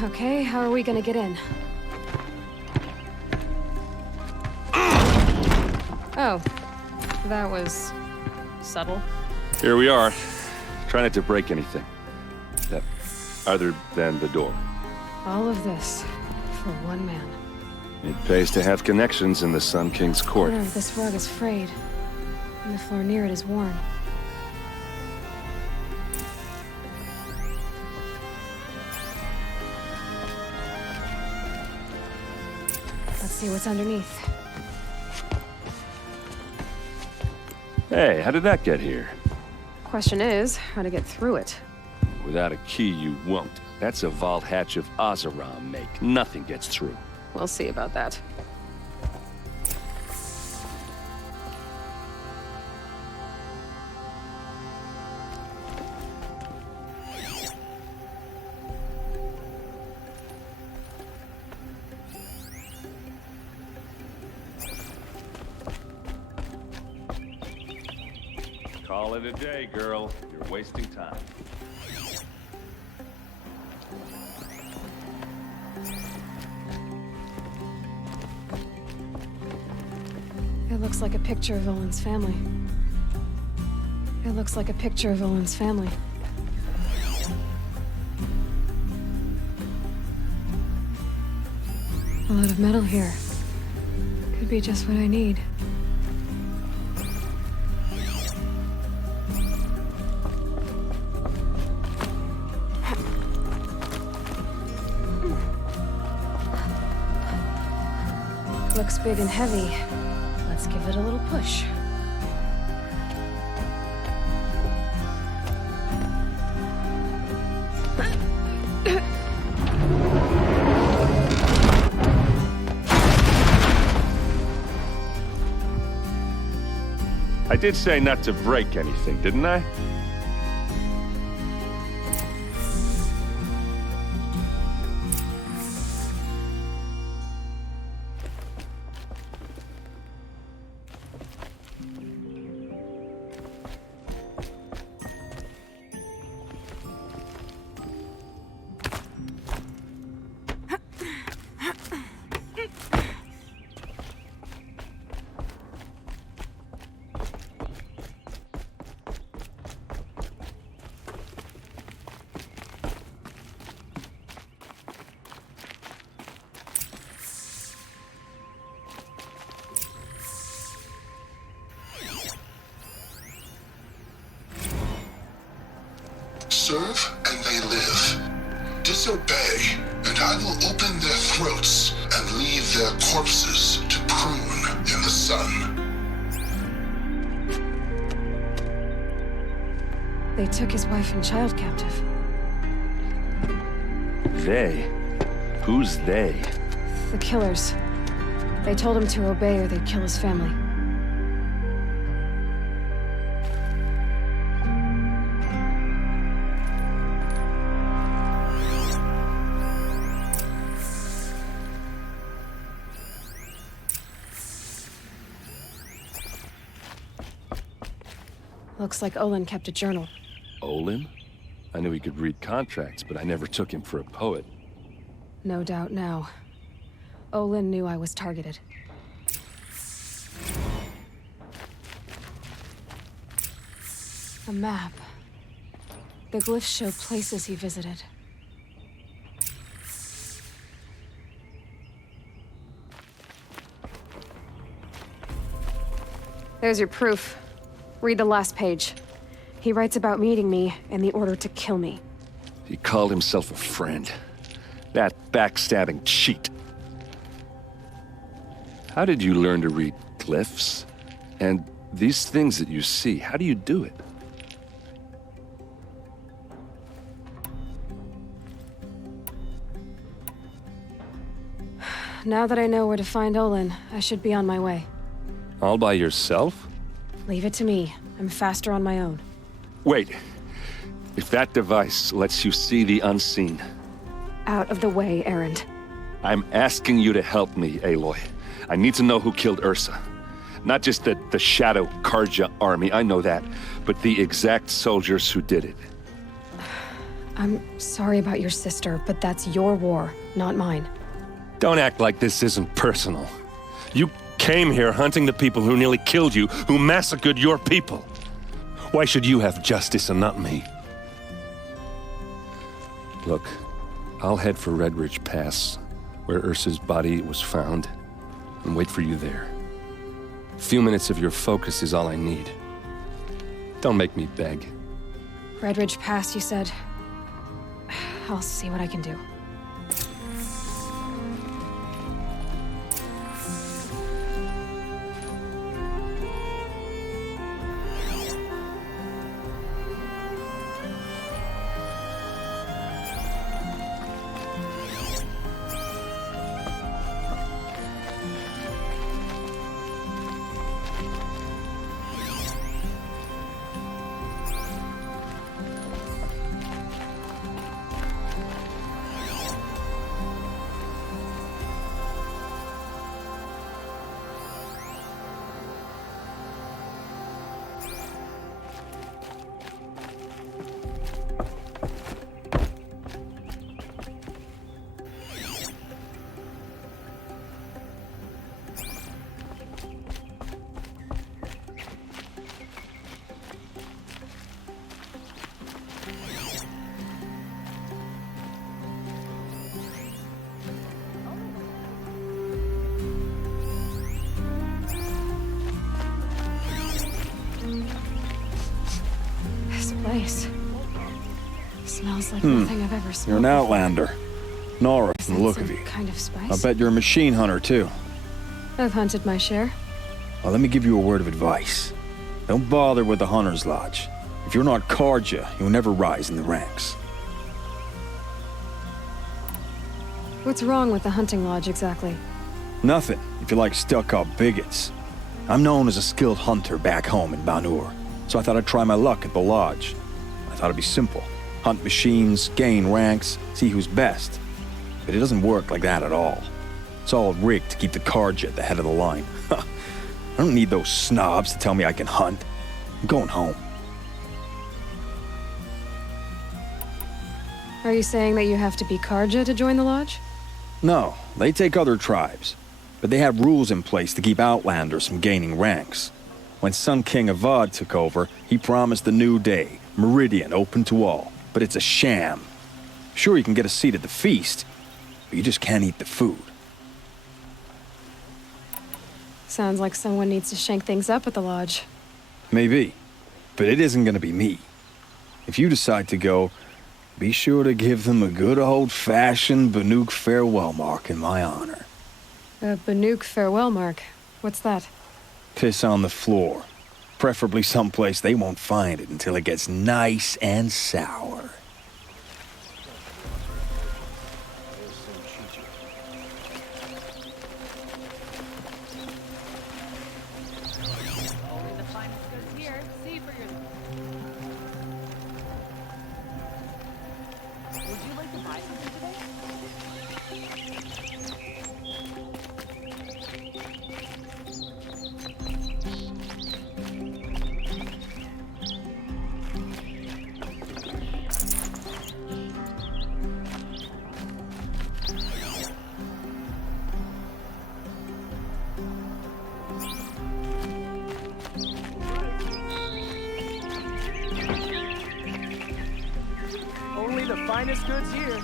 Okay, how are we gonna get in? Oh, that was subtle. Here we are. Try not to break anything. Other than the door. All of this for one man. It pays to have connections in the Sun King's court. Corner of this rug is frayed, and the floor near it is worn. Let's see what's underneath. Hey, how did that get here? Question is, how to get through it. Without a key, you won't. That's a vault hatch of Oseram make. Nothing gets through. We'll see about that. Call it a day, girl. You're wasting time. It looks like a picture of Olin's family. It looks like a picture of Olin's family. A lot of metal here. Could be just what I need. Looks big and heavy. Let's give it a little push. I did say not to break anything, didn't I? Serve and they live. Disobey, and I will open their throats and leave their corpses to prune in the sun. They took his wife and child captive. They? Who's they? The killers. They told him to obey or they'd kill his family. Looks like Olin kept a journal. Olin? I knew he could read contracts, but I never took him for a poet. No doubt now. Olin knew I was targeted. A map. The glyphs show places he visited. There's your proof. Read the last page. He writes about meeting me and the order to kill me. He called himself a friend. That backstabbing cheat. How did you learn to read glyphs? And these things that you see, how do you do it? Now that I know where to find Olin, I should be on my way. All by yourself? Leave it to me. I'm faster on my own. Wait. If that device lets you see the unseen... Out of the way, Errand. I'm asking you to help me, Aloy. I need to know who killed Ursa. Not just the Shadow Carja army, I know that, but the exact soldiers who did it. I'm sorry about your sister, but that's your war, not mine. Don't act like this isn't personal. You came here hunting the people who nearly killed you, who massacred your people. Why should you have justice and not me? Look, I'll head for Red Ridge Pass, where Ursa's body was found, and wait for you there. A few minutes of your focus is all I need. Don't make me beg. Red Ridge Pass, you said? I'll see what I can do. Place. Smells like nothing I've ever smelled. You're an outlander. Nora, from the look of you. Kind of spice. I bet you're a machine hunter, too. I've hunted my share. Well, let me give you a word of advice. Don't bother with the Hunter's Lodge. If you're not Carja, you'll never rise in the ranks. What's wrong with the hunting lodge, exactly? Nothing, if you like stuck-up bigots. I'm known as a skilled hunter back home in Banur, so I thought I'd try my luck at the lodge. I thought it'd be simple. Hunt machines, gain ranks, see who's best. But it doesn't work like that at all. It's all rigged to keep the Carja at the head of the line. I don't need those snobs to tell me I can hunt. I'm going home. Are you saying that you have to be Carja to join the lodge? No, they take other tribes. But they have rules in place to keep outlanders from gaining ranks. When Sun King Avad took over, he promised a new day, Meridian open to all. But it's a sham. Sure, you can get a seat at the feast, but you just can't eat the food. Sounds like someone needs to shank things up at the lodge. Maybe, but it isn't gonna be me. If you decide to go, be sure to give them a good old-fashioned Banuk farewell mark in my honor. A Banuk farewell mark? What's that? Piss on the floor. Preferably someplace they won't find it until it gets nice and sour. Finest goods here.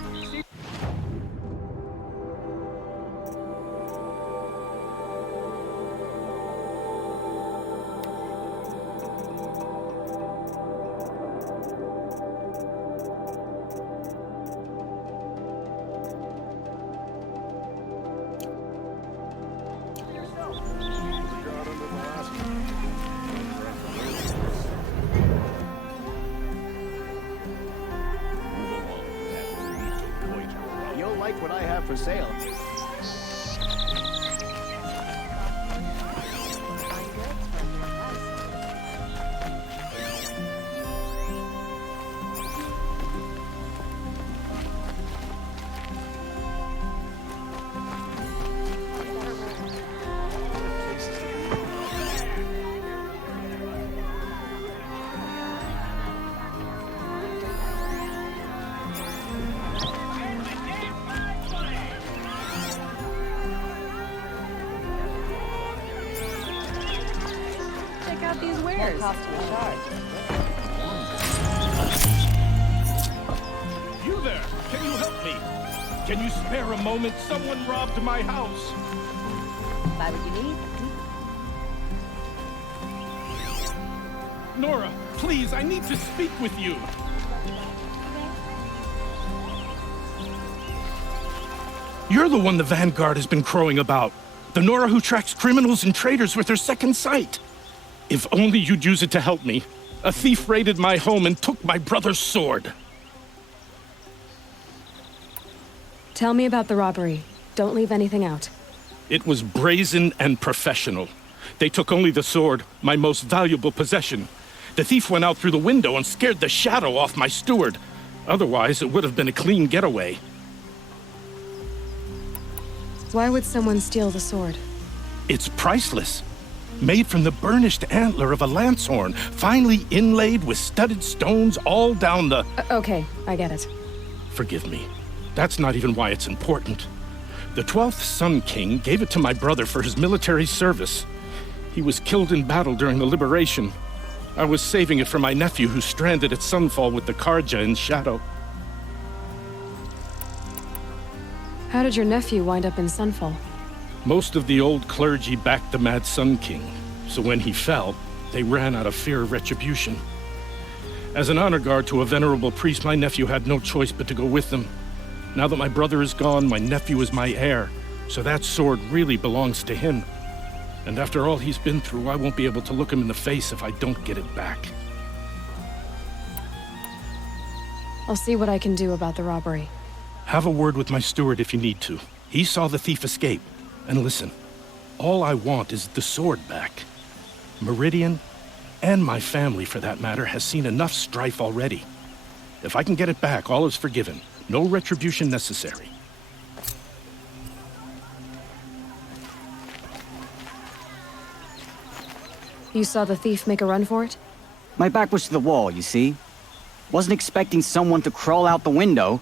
You'll like what I have for sale. These wares. You there! Can you help me? Can you spare a moment? Someone robbed my house. Buy what you need. Nora, please, I need to speak with you. You're the one the Vanguard has been crowing about. The Nora who tracks criminals and traitors with her second sight. If only you'd use it to help me. A thief raided my home and took my brother's sword. Tell me about the robbery. Don't leave anything out. It was brazen and professional. They took only the sword, my most valuable possession. The thief went out through the window and scared the shadow off my steward. Otherwise, it would have been a clean getaway. Why would someone steal the sword? It's priceless. Made from the burnished antler of a lancehorn, finely inlaid with studded stones all down the... Okay, I get it. Forgive me. That's not even why it's important. The 12th Sun King gave it to my brother for his military service. He was killed in battle during the liberation. I was saving it for my nephew who's stranded at Sunfall with the Carja in shadow. How did your nephew wind up in Sunfall? Most of the old clergy backed the Mad Sun King, so when he fell, they ran out of fear of retribution. As an honor guard to a venerable priest, my nephew had no choice but to go with them. Now that my brother is gone, my nephew is my heir, so that sword really belongs to him. And after all he's been through, I won't be able to look him in the face if I don't get it back. I'll see what I can do about the robbery. Have a word with my steward if you need to. He saw the thief escape. And listen, all I want is the sword back. Meridian, and my family for that matter, has seen enough strife already. If I can get it back, all is forgiven. No retribution necessary. You saw the thief make a run for it? My back was to the wall, you see. Wasn't expecting someone to crawl out the window.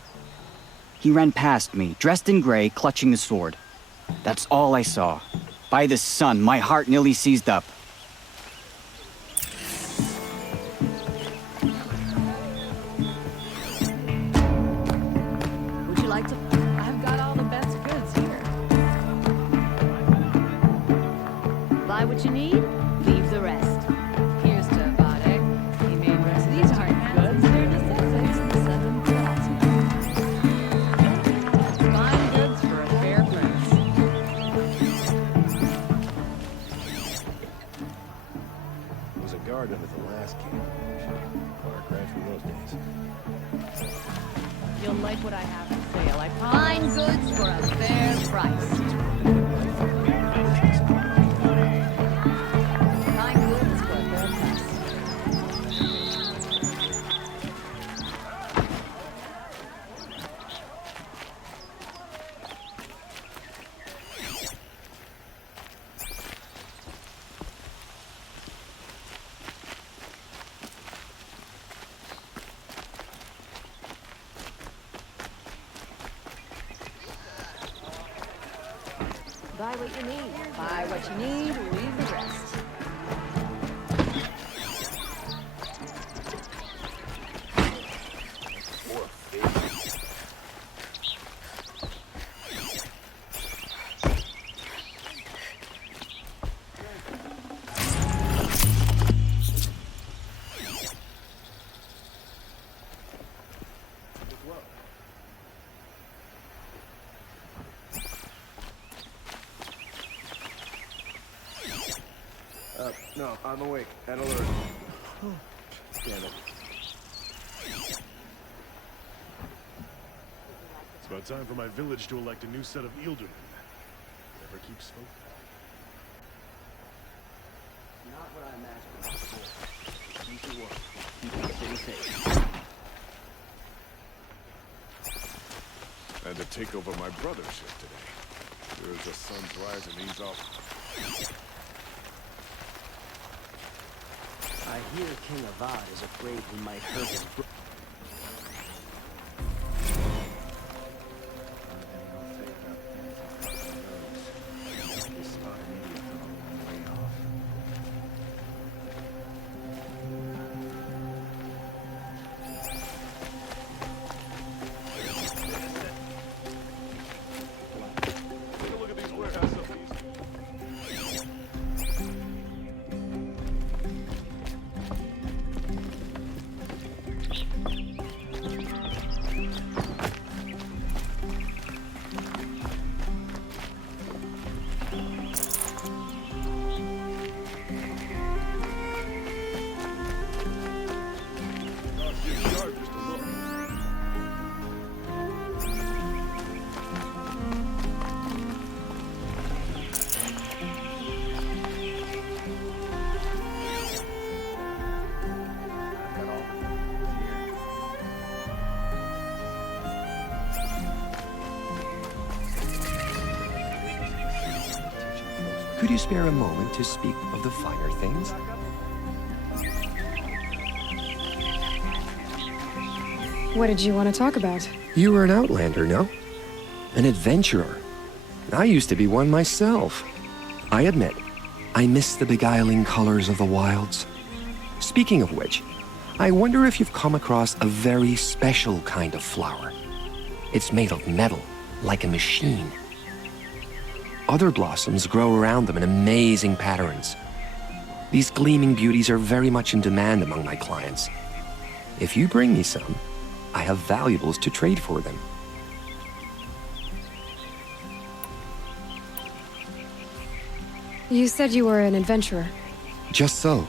He ran past me, dressed in gray, clutching the sword. That's all I saw. By the sun, my heart nearly seized up. Would you like to... I've got all the best goods here. Buy what you need, leave the rest. Here's to Abade. He made rest. These aren't goods, they're necessities in the southern plasma. Fine goods for a fair price. Was a guard under the last king. Or a grant from those days. You'll like what I have for sale, I promise. Fine goods for a fair price. Fine goods for a fair price. Buy what you need. Buy what you need, leave the rest. No, I'm awake. At alert. Damn it. It's about time for my village to elect a new set of Ealdormen. Never keep smoking. Not what I imagined before. Easy work. Keeping the city safe. I had to take over my brother's ship today. There's the sun's rise and he's off. I hear King Avad is afraid he might hurt his brother. Could you spare a moment to speak of the finer things? What did you want to talk about? You were an outlander, no? An adventurer. I used to be one myself. I admit, I miss the beguiling colors of the wilds. Speaking of which, I wonder if you've come across a very special kind of flower. It's made of metal, like a machine. Other blossoms grow around them in amazing patterns. These gleaming beauties are very much in demand among my clients. If you bring me some, I have valuables to trade for them. You said you were an adventurer. Just so.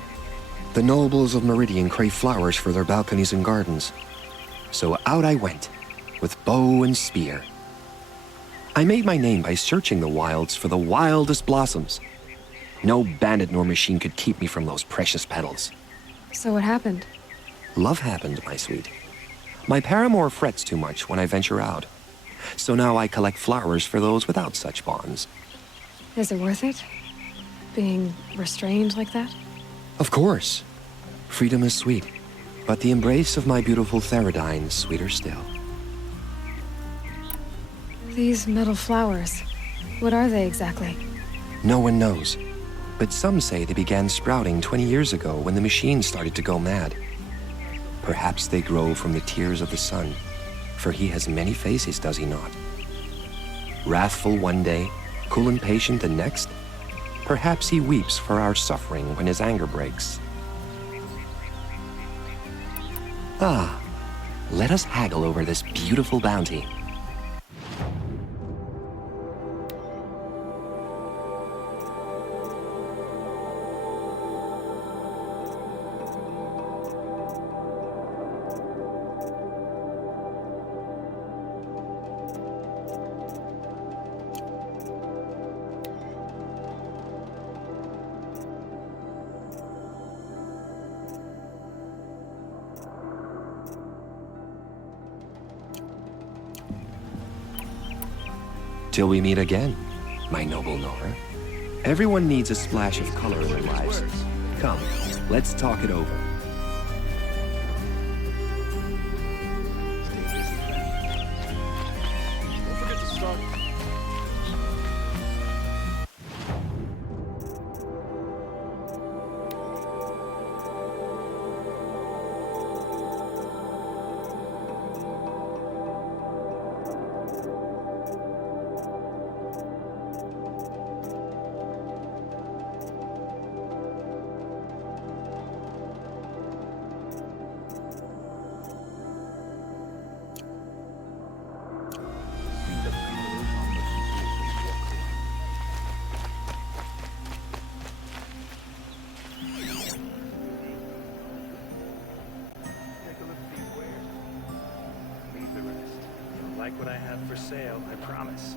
The nobles of Meridian crave flowers for their balconies and gardens. So out I went, with bow and spear. I made my name by searching the wilds for the wildest blossoms. No bandit nor machine could keep me from those precious petals. So what happened? Love happened, my sweet. My paramour frets too much when I venture out. So now I collect flowers for those without such bonds. Is it worth it? Being restrained like that? Of course. Freedom is sweet, but the embrace of my beautiful Theridine is sweeter still. These metal flowers, what are they exactly? No one knows, but some say they began sprouting 20 years ago when the machines started to go mad. Perhaps they grow from the tears of the sun, for he has many faces, does he not? Wrathful one day, cool and patient the next. Perhaps he weeps for our suffering when his anger breaks. Ah, let us haggle over this beautiful bounty. Till we meet again, my noble Nora. Everyone needs a splash of color in their lives. Come, let's talk it over. Don't forget to stop. like what I have for sale, I promise.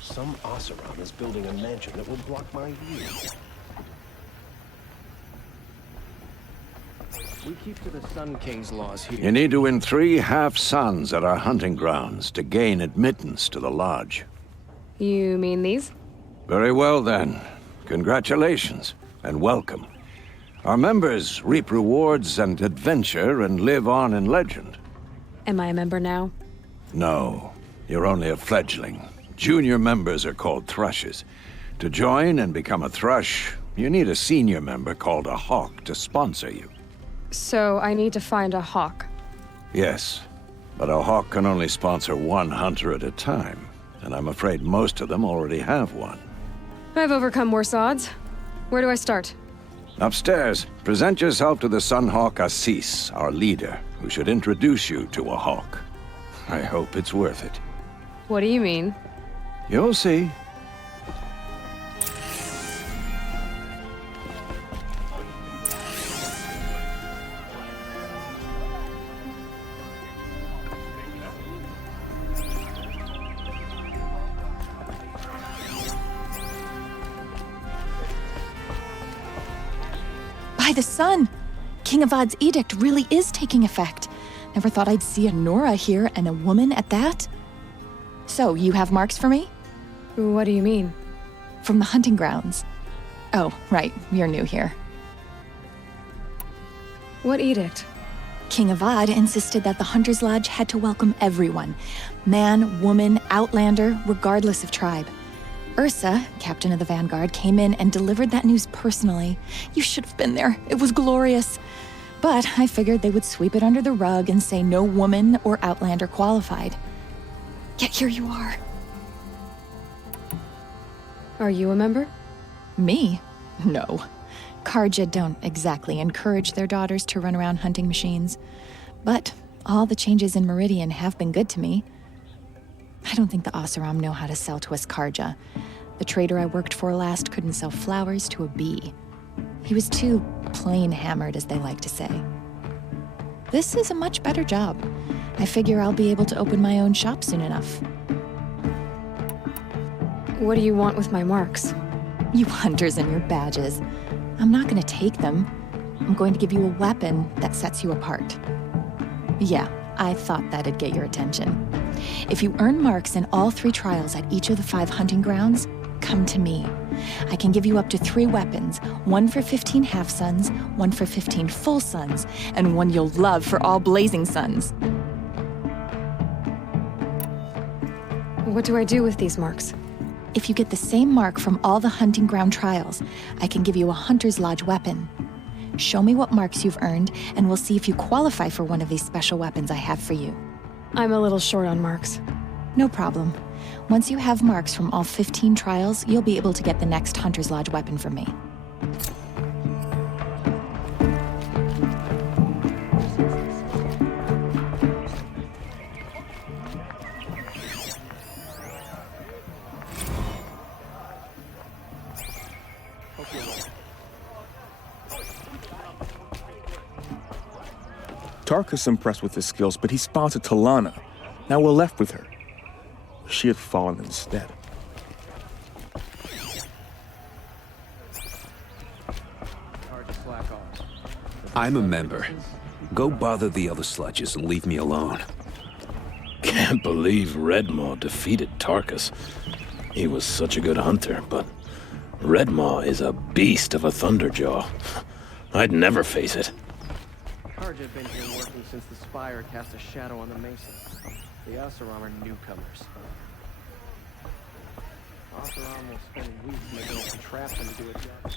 Some Oseram is building a mansion that will block my view. We keep to the Sun King's laws here. You need to win 3 half-suns at our hunting grounds to gain admittance to the lodge. You mean these? Very well, then. Congratulations, and welcome. Our members reap rewards and adventure and live on in legend. Am I a member now? No, you're only a fledgling. Junior members are called thrushes. To join and become a thrush, you need a senior member called a hawk to sponsor you. So I need to find a hawk. Yes, but a hawk can only sponsor 1 hunter at a time, and I'm afraid most of them already have one. I've overcome worse odds. Where do I start? Upstairs, present yourself to the Sunhawk Assis, our leader, who should introduce you to a hawk. I hope it's worth it. What do you mean? You'll see. By the sun! King Avad's edict really is taking effect. Never thought I'd see a Nora here, and a woman at that. So, you have marks for me? What do you mean? From the hunting grounds. Oh, right, you're new here. What edict? King Avad insisted that the Hunter's Lodge had to welcome everyone. Man, woman, outlander, regardless of tribe. Ursa, captain of the Vanguard, came in and delivered that news personally. You should have been there. It was glorious. But I figured they would sweep it under the rug and say no woman or outlander qualified. Yet here you are. Are you a member? Me? No. Carja don't exactly encourage their daughters to run around hunting machines. But all the changes in Meridian have been good to me. I don't think the Oseram know how to sell to us Carja. The trader I worked for last couldn't sell flowers to a bee. He was too plain hammered, as they like to say. This is a much better job. I figure I'll be able to open my own shop soon enough. What do you want with my marks? You hunters and your badges. I'm not going to take them. I'm going to give you a weapon that sets you apart. Yeah, I thought that'd get your attention. If you earn marks in all 3 trials at each of the 5 hunting grounds, come to me. I can give you up to 3 weapons, 1 for 15 half-suns, 1 for 15 full suns, and 1 you'll love for all blazing suns. What do I do with these marks? If you get the same mark from all the hunting ground trials, I can give you a Hunter's Lodge weapon. Show me what marks you've earned, and we'll see if you qualify for one of these special weapons I have for you. I'm a little short on marks. No problem. Once you have marks from all 15 trials, you'll be able to get the next Hunter's Lodge weapon from me. Tarka's impressed with his skills, but he sponsored Talana. Now we're left with her. She had fallen instead. I'm a member. Go bother the other sludges and leave me alone. Can't believe Redmaw defeated Tarkus. He was such a good hunter, but Redmaw is a beast of a Thunderjaw. I'd never face it. Carja have been here working since the Spire cast a shadow on the Mesa. The Oseram are newcomers. Oseram will spend weeks making a contraption to do its job.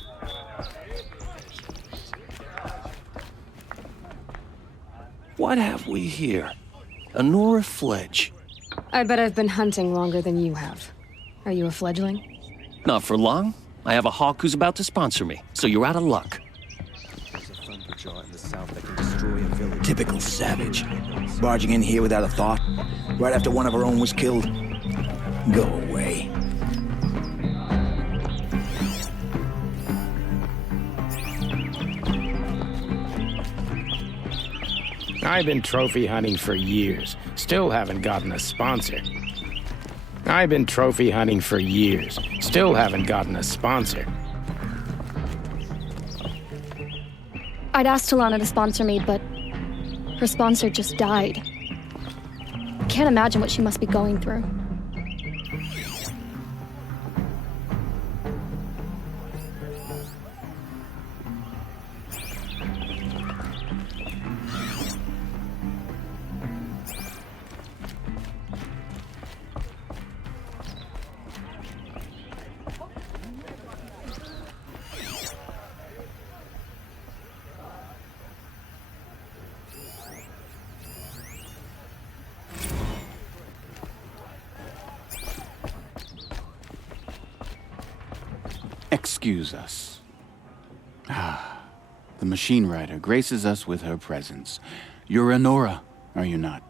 What have we here? A Nora Fledge. I bet I've been hunting longer than you have. Are you a fledgling? Not for long. I have a hawk who's about to sponsor me, so you're out of luck. There's a Thunderjaw in the south that can destroy a village. Typical savage. Barging in here without a thought, right after one of our own was killed. Go away. I've been trophy hunting for years. Still haven't gotten a sponsor. I've been trophy hunting for years. Still haven't gotten a sponsor. I'd asked Talana to sponsor me, but her sponsor just died. Can't imagine what she must be going through. Excuse us. The machine rider graces us with her presence. You're a Nora, are you not?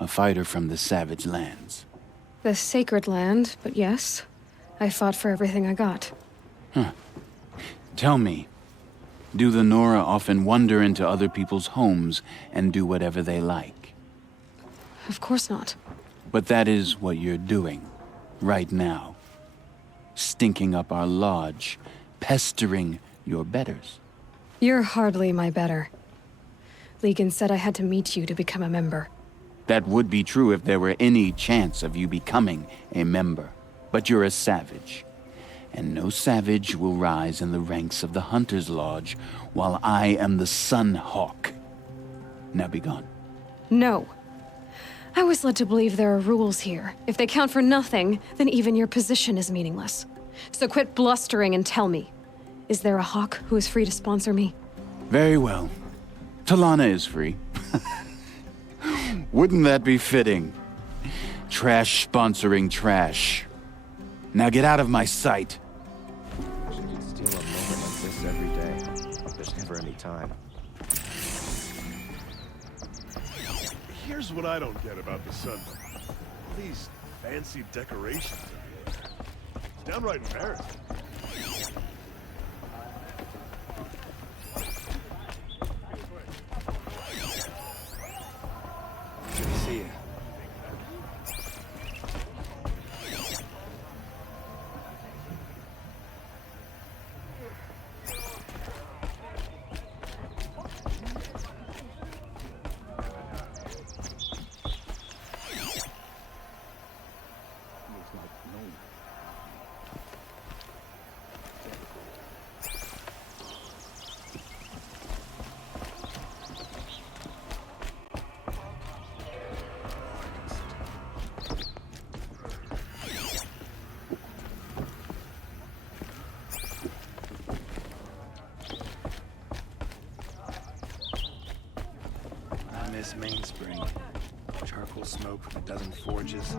A fighter from the savage lands. The sacred land, but yes. I fought for everything I got. Huh. Tell me, do the Nora often wander into other people's homes and do whatever they like? Of course not. But that is what you're doing, right now. Stinking up our lodge, pestering your betters. You're hardly my better. Legan said I had to meet you to become a member. That would be true if there were any chance of you becoming a member. But you're a savage. And no savage will rise in the ranks of the Hunter's Lodge while I am the Sun Hawk. Now be gone. No. I was led to believe there are rules here. If they count for nothing, then even your position is meaningless. So quit blustering and tell me. Is there a hawk who is free to sponsor me? Very well. Talana is free. Wouldn't that be fitting? Trash sponsoring trash. Now get out of my sight. She could steal a moment like this every day. There's never any time. Here's what I don't get about the sun. All these fancy decorations everywhere. It's downright embarrassing. Good to see you. Mainspring. Charcoal smoke from a dozen forges.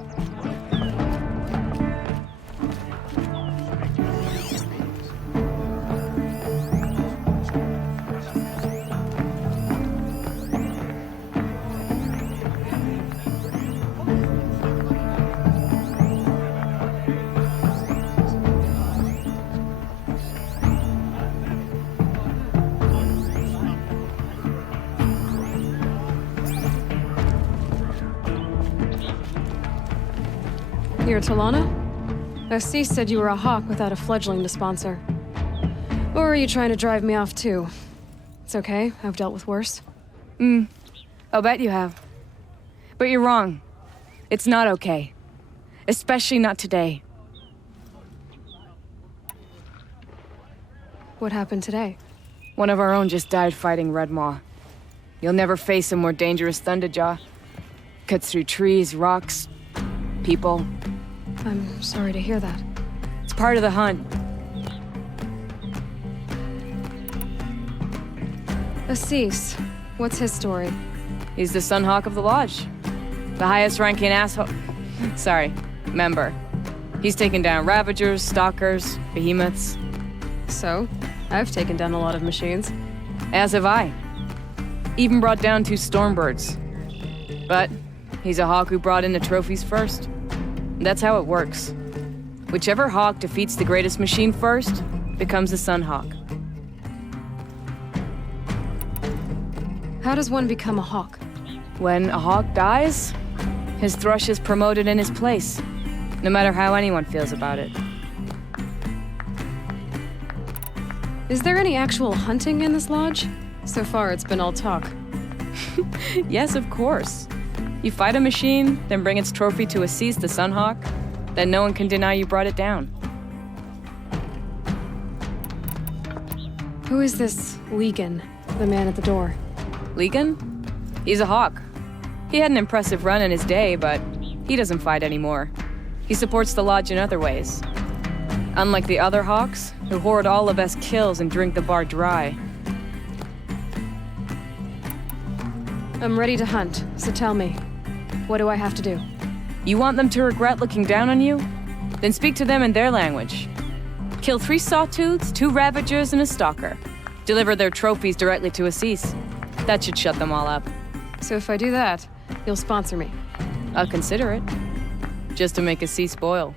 You're Talana? Assis said you were a hawk without a fledgling to sponsor. Or are you trying to drive me off too? It's okay, I've dealt with worse. I'll bet you have. But you're wrong. It's not okay. Especially not today. What happened today? One of our own just died fighting Red Maw. You'll never face a more dangerous Thunderjaw. Cuts through trees, rocks, people. I'm sorry to hear that. It's part of the hunt. Assis, what's his story? He's the Sunhawk of the Lodge. The highest ranking asshole... Sorry, member. He's taken down Ravagers, Stalkers, Behemoths. So, I've taken down a lot of machines. As have I. Even brought down 2 Stormbirds. But he's a hawk who brought in the trophies first. That's how it works. Whichever hawk defeats the greatest machine first becomes the Sun Hawk. How does one become a hawk? When a hawk dies, his thrush is promoted in his place, no matter how anyone feels about it. Is there any actual hunting in this lodge? So far, it's been all talk. Yes, of course. You fight a machine, then bring its trophy to Assis the Sunhawk, then no one can deny you brought it down. Who is this Legan, the man at the door? Legan? He's a hawk. He had an impressive run in his day, but he doesn't fight anymore. He supports the lodge in other ways. Unlike the other hawks, who hoard all the best kills and drink the bar dry. I'm ready to hunt, so tell me, what do I have to do? You want them to regret looking down on you? Then speak to them in their language. Kill 3 Sawtooths, 2 Ravagers, and a Stalker. Deliver their trophies directly to Assis. That should shut them all up. So if I do that, you'll sponsor me? I'll consider it. Just to make Assis spoil.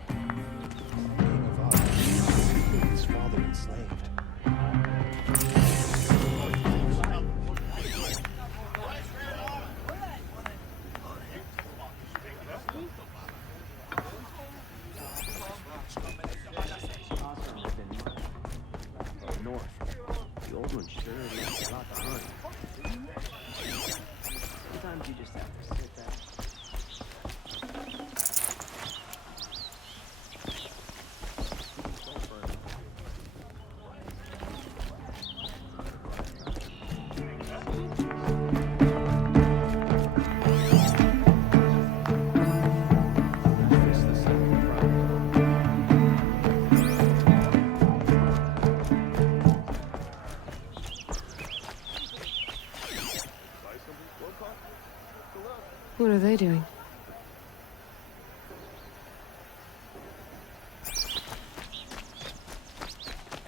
Sometimes you just have to sit back. What are they doing?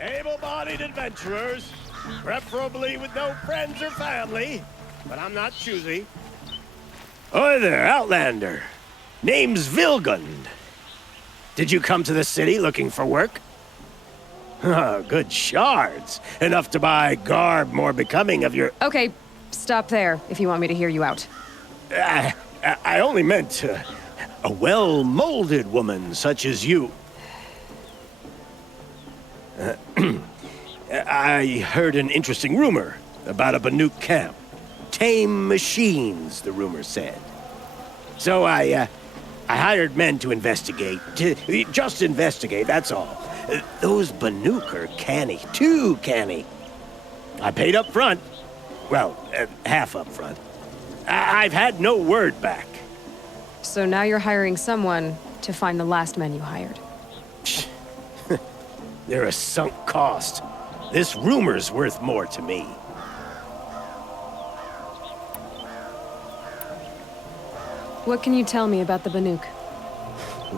Able-bodied adventurers, preferably with no friends or family, but I'm not choosy. Oi there, Outlander. Name's Vilgund. Did you come to the city looking for work? Oh, good shards. Enough to buy garb more becoming of your... Okay, stop there if you want me to hear you out. I only meant a well-molded woman such as you. I heard an interesting rumor about a Banuk camp. Tame machines, the rumor said. So I hired men to investigate. Just investigate, that's all. Those Banuk are canny, too canny. I paid up front. Well, half up front. I've had no word back. So now you're hiring someone to find the last men you hired. They're a sunk cost. This rumor's worth more to me. What can you tell me about the Banuk?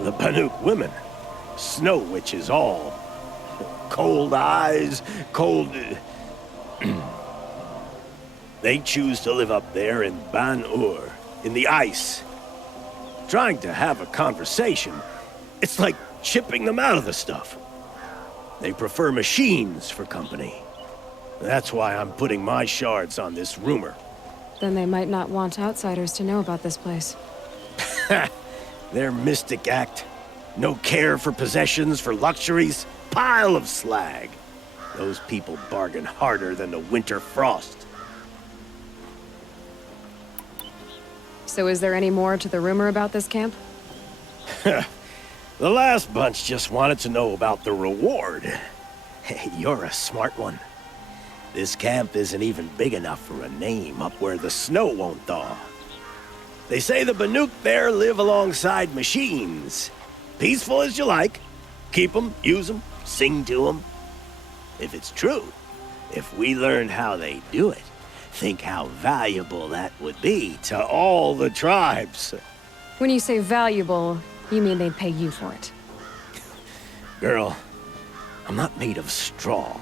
The Banuk women. Snow witches all. Cold eyes, cold... They choose to live up there in Ban-Ur, in the ice. Trying to have a conversation, it's like chipping them out of the stuff. They prefer machines for company. That's why I'm putting my shards on this rumor. Then they might not want outsiders to know about this place. Their mystic act. No care for possessions, for luxuries. Pile of slag. Those people bargain harder than the winter frost. So is there any more to the rumor about this camp? The last bunch just wanted to know about the reward. Hey, you're a smart one. This camp isn't even big enough for a name up where the snow won't thaw. They say the Banuk there live alongside machines. Peaceful as you like. Keep them, use them, sing to them. If it's true, if we learned how they do it, think how valuable that would be to all the tribes. When you say valuable, you mean they'd pay you for it. Girl, I'm not made of straw.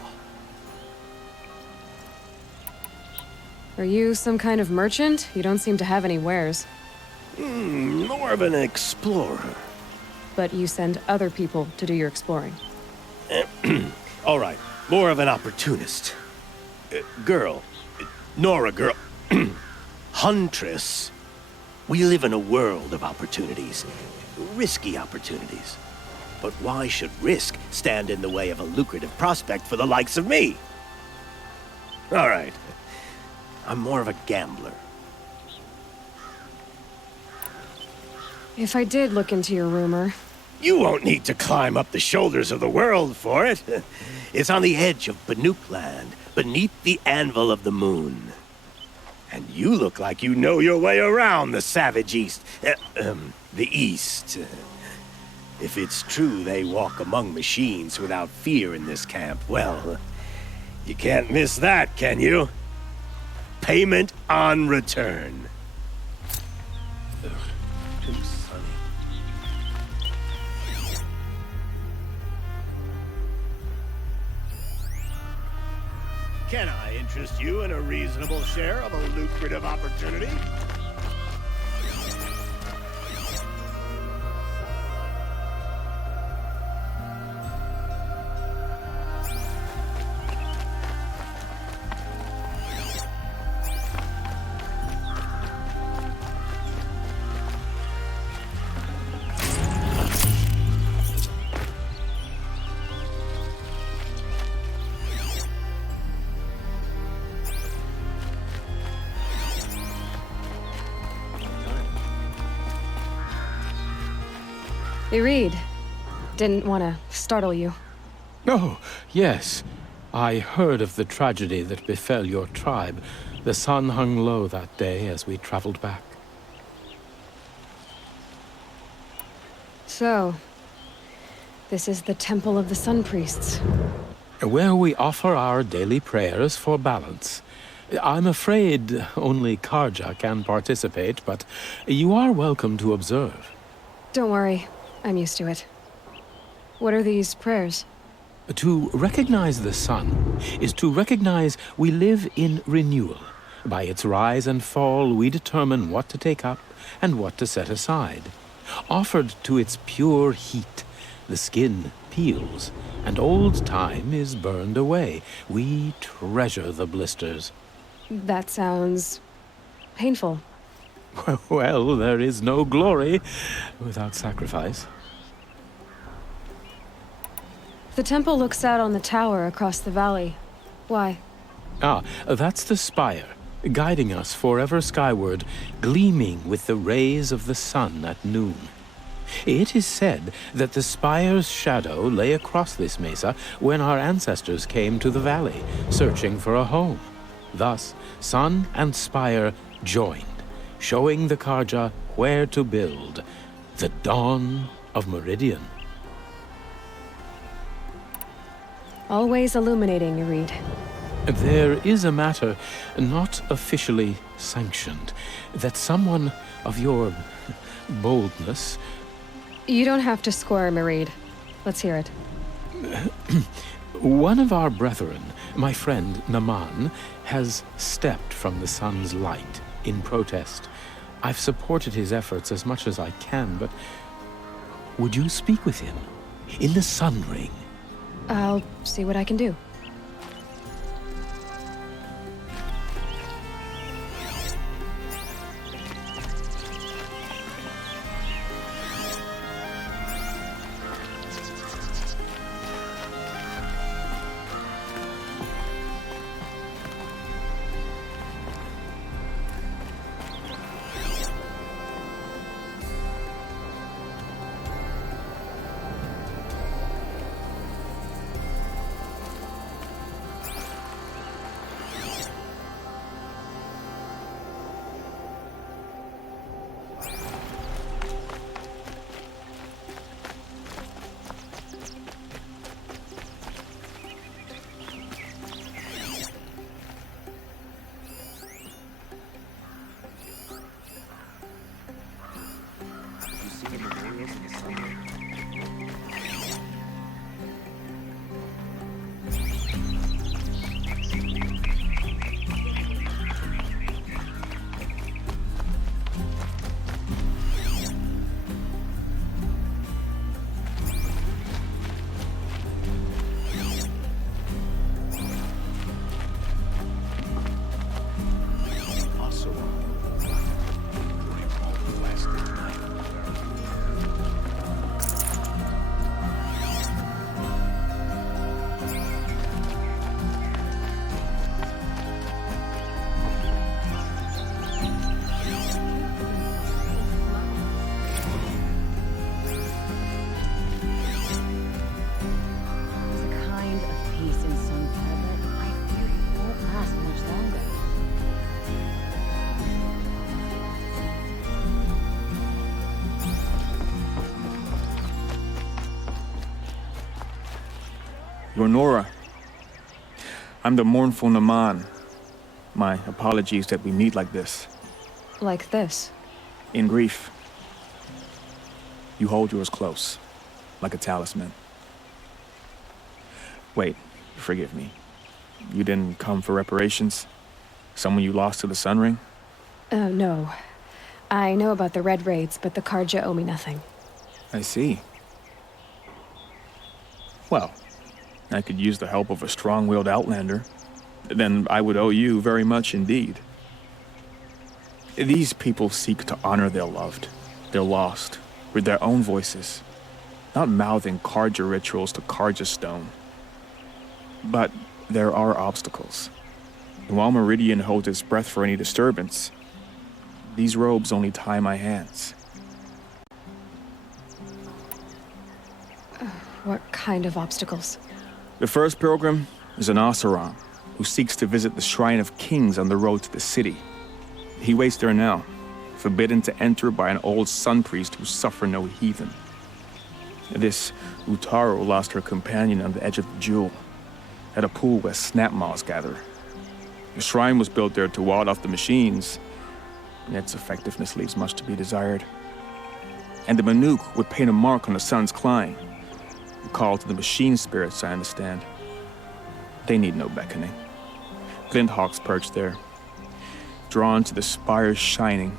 Are you some kind of merchant? You don't seem to have any wares. More of an explorer. But you send other people to do your exploring. All right, more of an opportunist. Girl, Nora girl, Huntress. We live in a world of opportunities. Risky opportunities. But why should risk stand in the way of a lucrative prospect for the likes of me? All right. I'm more of a gambler. If I did look into your rumor... You won't need to climb up the shoulders of the world for it. It's on the edge of Banuk land, beneath the anvil of the moon. And you look like you know your way around the savage east. The east. If it's true they walk among machines without fear in this camp, well, you can't miss that, can you? Payment on return. Ugh, too sunny. Can I interest you in a reasonable share of a lucrative opportunity? Irid. Didn't want to startle you. Oh, yes. I heard of the tragedy that befell your tribe. The sun hung low that day as we traveled back. So, this is the Temple of the Sun Priests. Where we offer our daily prayers for balance. I'm afraid only Carja can participate, but you are welcome to observe. Don't worry. I'm used to it. What are these prayers? To recognize the sun is to recognize we live in renewal. By its rise and fall, we determine what to take up and what to set aside. Offered to its pure heat, the skin peels, and old time is burned away. We treasure the blisters. That sounds... painful. Well, there is no glory without sacrifice. The temple looks out on the tower across the valley. Why? Ah, that's the spire, guiding us forever skyward, gleaming with the rays of the sun at noon. It is said that the spire's shadow lay across this mesa when our ancestors came to the valley, searching for a home. Thus, sun and spire joined, showing the Carja where to build. The dawn of Meridian. Always illuminating, Irid. There is a matter not officially sanctioned, that someone of your boldness... You don't have to squirm, Irid. Let's hear it. One of our brethren, my friend Naman, has stepped from the sun's light in protest. I've supported his efforts as much as I can, but would you speak with him in the Sun Ring? I'll see what I can do. You're Nora. I'm the mournful Naman. My apologies that we meet like this. Like this? In grief. You hold yours close, like a talisman. Wait, forgive me. You didn't come for reparations? Someone you lost to the Sun Ring? No. I know about the Red Raids, but the Carja owe me nothing. I see. Well, I could use the help of a strong-willed outlander. Then I would owe you very much indeed. These people seek to honor their loved, their lost, with their own voices, not mouthing Carja rituals to Carja stone. But there are obstacles. And while Meridian holds its breath for any disturbance, these robes only tie my hands. What kind of obstacles? The first pilgrim is an Oseram who seeks to visit the Shrine of Kings on the road to the city. He waits there now, forbidden to enter by an old sun priest who suffer no heathen. This Utaro lost her companion on the edge of the jewel, at a pool where snap moths gather. The shrine was built there to ward off the machines, and its effectiveness leaves much to be desired. And the Manuk would paint a mark on the sun's climb, a call to the machine spirits, I understand. They need no beckoning. Glinthawks perch there, drawn to the spire's shining.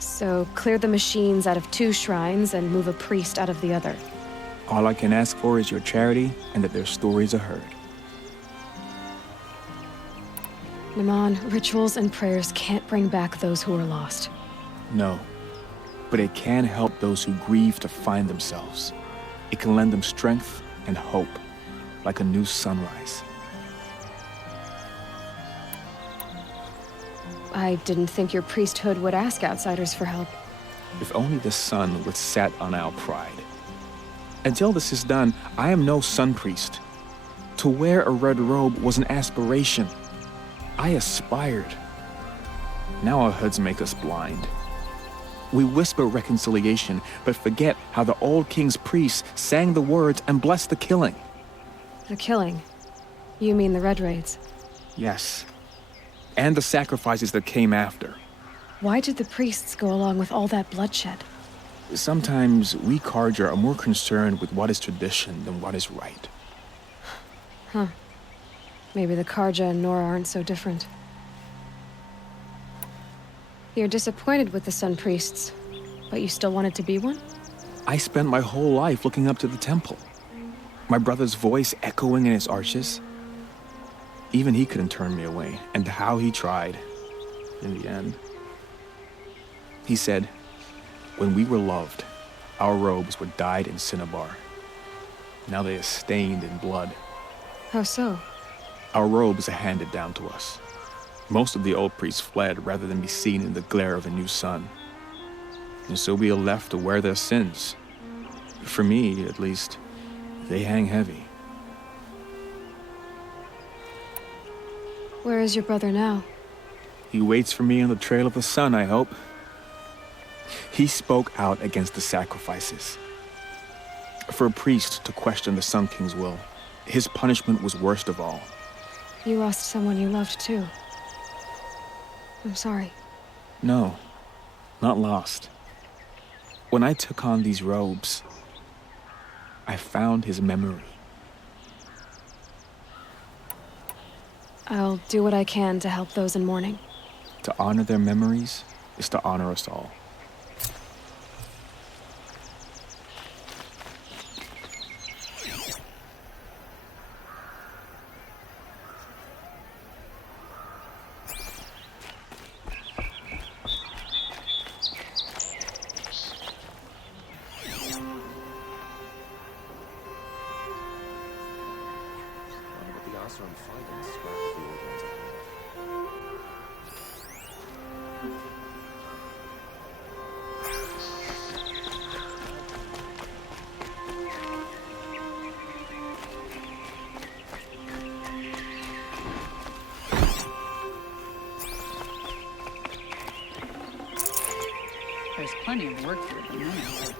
So clear the machines out of 2 shrines and move a priest out of the other. All I can ask for is your charity and that their stories are heard. Naman, rituals and prayers can't bring back those who are lost. No, but it can help those who grieve to find themselves. It can lend them strength and hope, like a new sunrise. I didn't think your priesthood would ask outsiders for help. If only the sun would set on our pride. Until this is done, I am no sun priest. To wear a red robe was an aspiration. I aspired. Now our hoods make us blind. We whisper reconciliation, but forget how the old king's priests sang the words and blessed the killing. The killing? You mean the Red Raids? Yes. And the sacrifices that came after. Why did the priests go along with all that bloodshed? Sometimes we Carja are more concerned with what is tradition than what is right. Huh. Maybe the Carja and Nora aren't so different. You're disappointed with the Sun Priests, but you still wanted to be one? I spent my whole life looking up to the temple. My brother's voice echoing in its arches. Even he couldn't turn me away, and how he tried, in the end. He said, when we were loved, our robes were dyed in cinnabar. Now they are stained in blood. How so? Our robes are handed down to us. Most of the old priests fled rather than be seen in the glare of a new sun. And so we are left to wear their sins. For me, at least, they hang heavy. Where is your brother now? He waits for me on the trail of the sun, I hope. He spoke out against the sacrifices. For a priest to question the Sun King's will, his punishment was worst of all. You lost someone you loved too. I'm sorry. No, not lost. When I took on these robes, I found his memory. I'll do what I can to help those in mourning. To honor their memories is to honor us all. There's plenty of work for them now.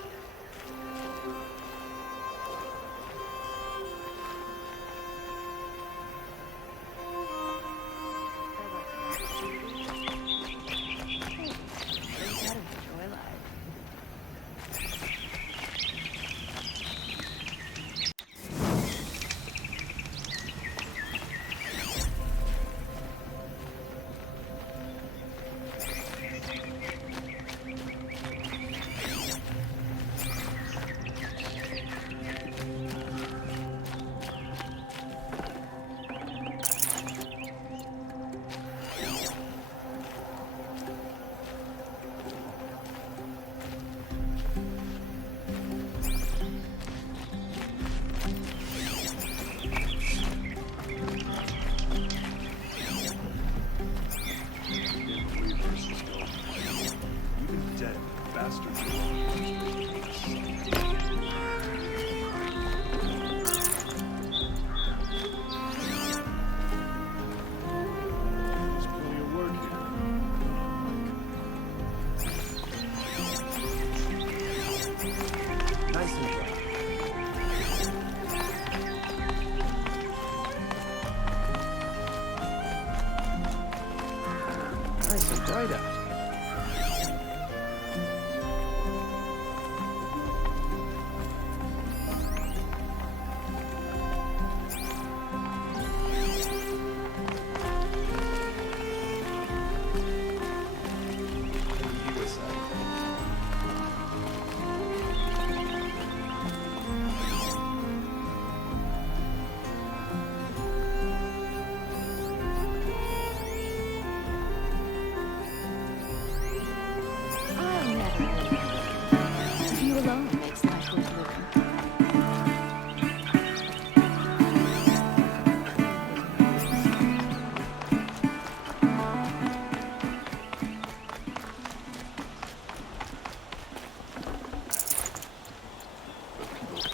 Nice and bright out.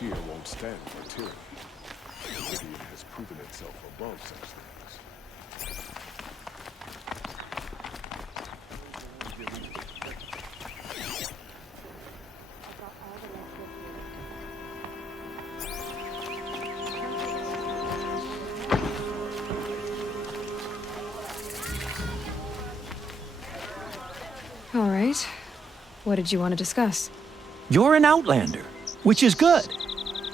Fear won't stand for tyranny. Meridian has proven itself above such things. All right. What did you want to discuss? You're an outlander, which is good.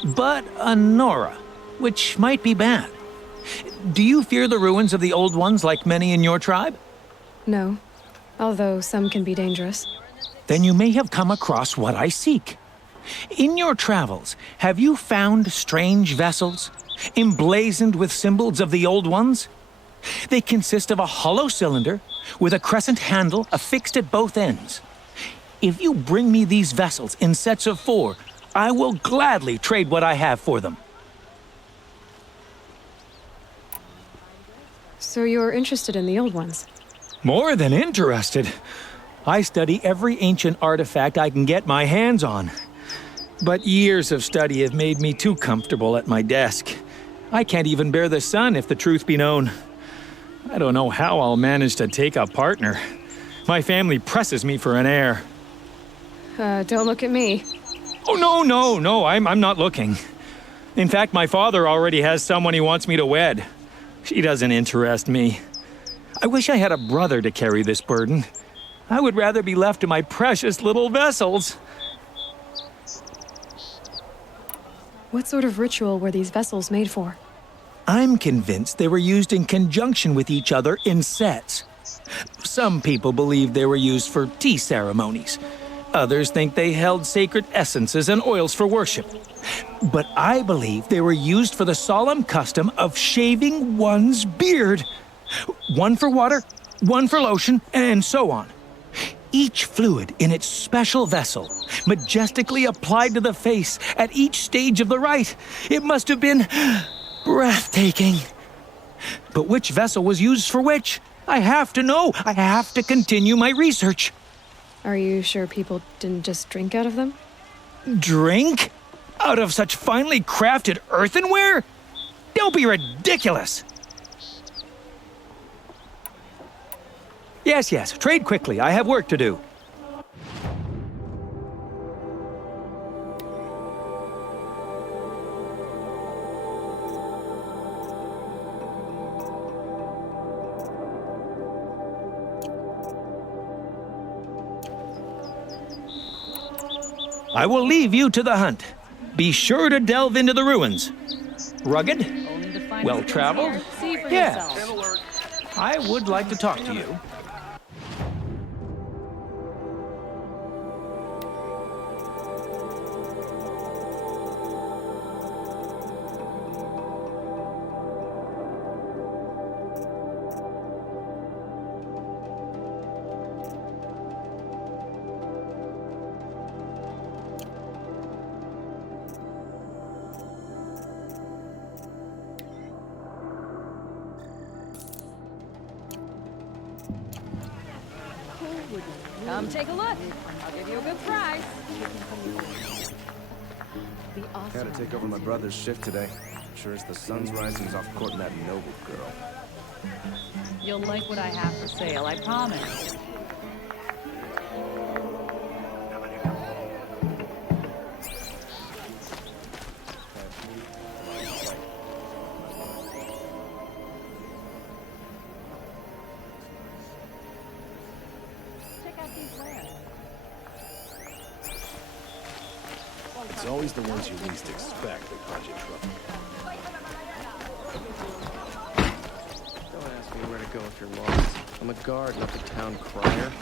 But a Nora, which might be bad. Do you fear the ruins of the Old Ones like many in your tribe? No. Although some can be dangerous. Then you may have come across what I seek. In your travels, have you found strange vessels, emblazoned with symbols of the Old Ones? They consist of a hollow cylinder with a crescent handle affixed at both ends. If you bring me these vessels in sets of 4, I will gladly trade what I have for them. So you're interested in the old ones? More than interested. I study every ancient artifact I can get my hands on. But years of study have made me too comfortable at my desk. I can't even bear the sun, if the truth be known. I don't know how I'll manage to take a partner. My family presses me for an heir. Don't look at me. Oh, no, I'm not looking. In fact, my father already has someone he wants me to wed. She doesn't interest me. I wish I had a brother to carry this burden. I would rather be left to my precious little vessels. What sort of ritual were these vessels made for? I'm convinced they were used in conjunction with each other in sets. Some people believe they were used for tea ceremonies. Others think they held sacred essences and oils for worship. But I believe they were used for the solemn custom of shaving one's beard. One for water, one for lotion, and so on. Each fluid in its special vessel, majestically applied to the face at each stage of the rite. It must have been breathtaking. But which vessel was used for which? I have to know. I have to continue my research. Are you sure people didn't just drink out of them? Drink? Out of such finely crafted earthenware? Don't be ridiculous! Yes, trade quickly. I have work to do. I will leave you to the hunt. Be sure to delve into the ruins. Rugged? Well-traveled? Yes. I would like to talk to you. Come take a look. I'll give you a good price. Gotta take over my brother's shift today. Sure as the sun's rising, he's off courting that noble girl. You'll like what I have for sale, I promise. It's always the ones you least expect that cause you trouble. Don't ask me where to go if you're lost. I'm a guard, not the town crier.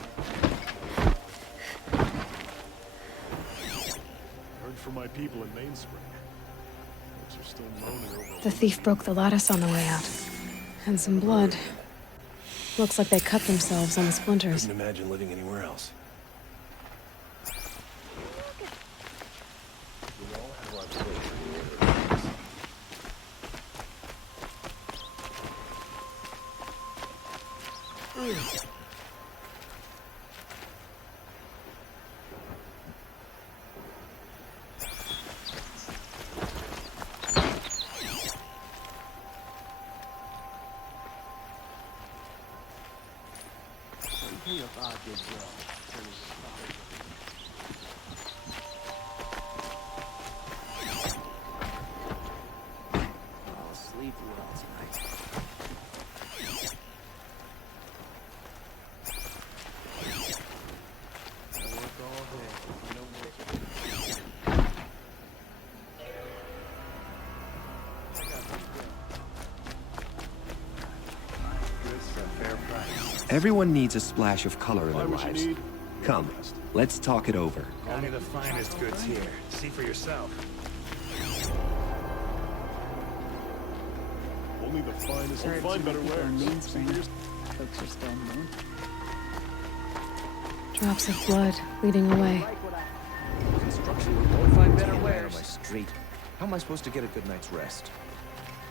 Heard from my people in Mainspring. Folks are still moaning over. The thief broke the lattice on the way out. And some blood. Looks like they cut themselves on the splinters. Couldn't imagine living anywhere else. I'll sleep well tonight. I work all day. No work. Good stuff, fair price. Everyone needs a splash of color in their lives. Come, let's talk it over. Only the finest goods here. See for yourself. Only the finest will find better wares. Folks are still mourning. Drops of blood leading away. Construction will find better wares. On my street. How am I supposed to get a good night's rest?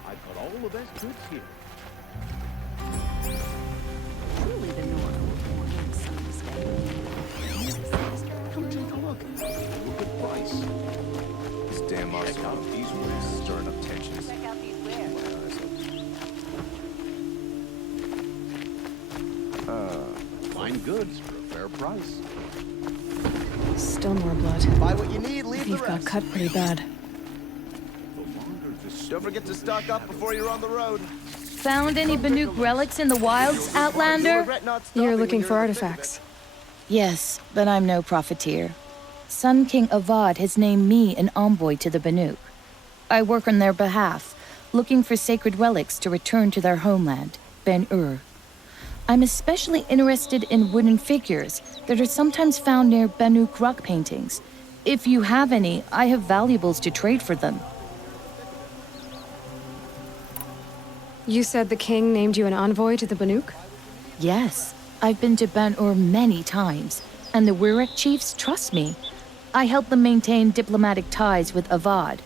I've got all the best goods here. Truly the North will warn on Sunday's day. Come take a look. Look at price. This damn Check out these wares. Stirring up tensions. Check out these wares. Fine goods for a fair price. Still more blood. Buy what you need, leave the Thief got rest. cut pretty bad. Don't forget to stock up before you're on the road. Found any Banuk relics in the wilds, Outlander? You're looking for artifacts. Yes, but I'm no profiteer. Sun King Avad has named me an envoy to the Banuk. I work on their behalf, looking for sacred relics to return to their homeland, Ben-Ur. I'm especially interested in wooden figures that are sometimes found near Banuk rock paintings. If you have any, I have valuables to trade for them. You said the king named you an envoy to the Banuk? Yes, I've been to Ben-Ur many times, and the Wirek chiefs trust me. I help them maintain diplomatic ties with Avad.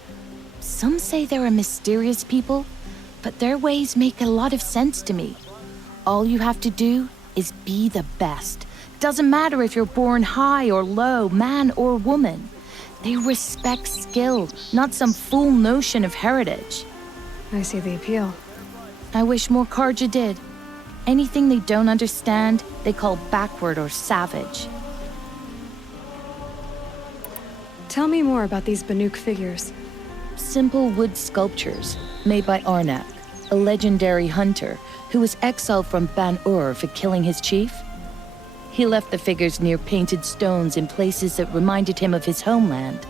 Some say they're a mysterious people, but their ways make a lot of sense to me. All you have to do is be the best. Doesn't matter if you're born high or low, man or woman. They respect skill, not some fool notion of heritage. I see the appeal. I wish more Carja did. Anything they don't understand, they call backward or savage. Tell me more about these Banuk figures. Simple wood sculptures made by Arnak, a legendary hunter who was exiled from Ban-Ur for killing his chief. He left the figures near painted stones in places that reminded him of his homeland.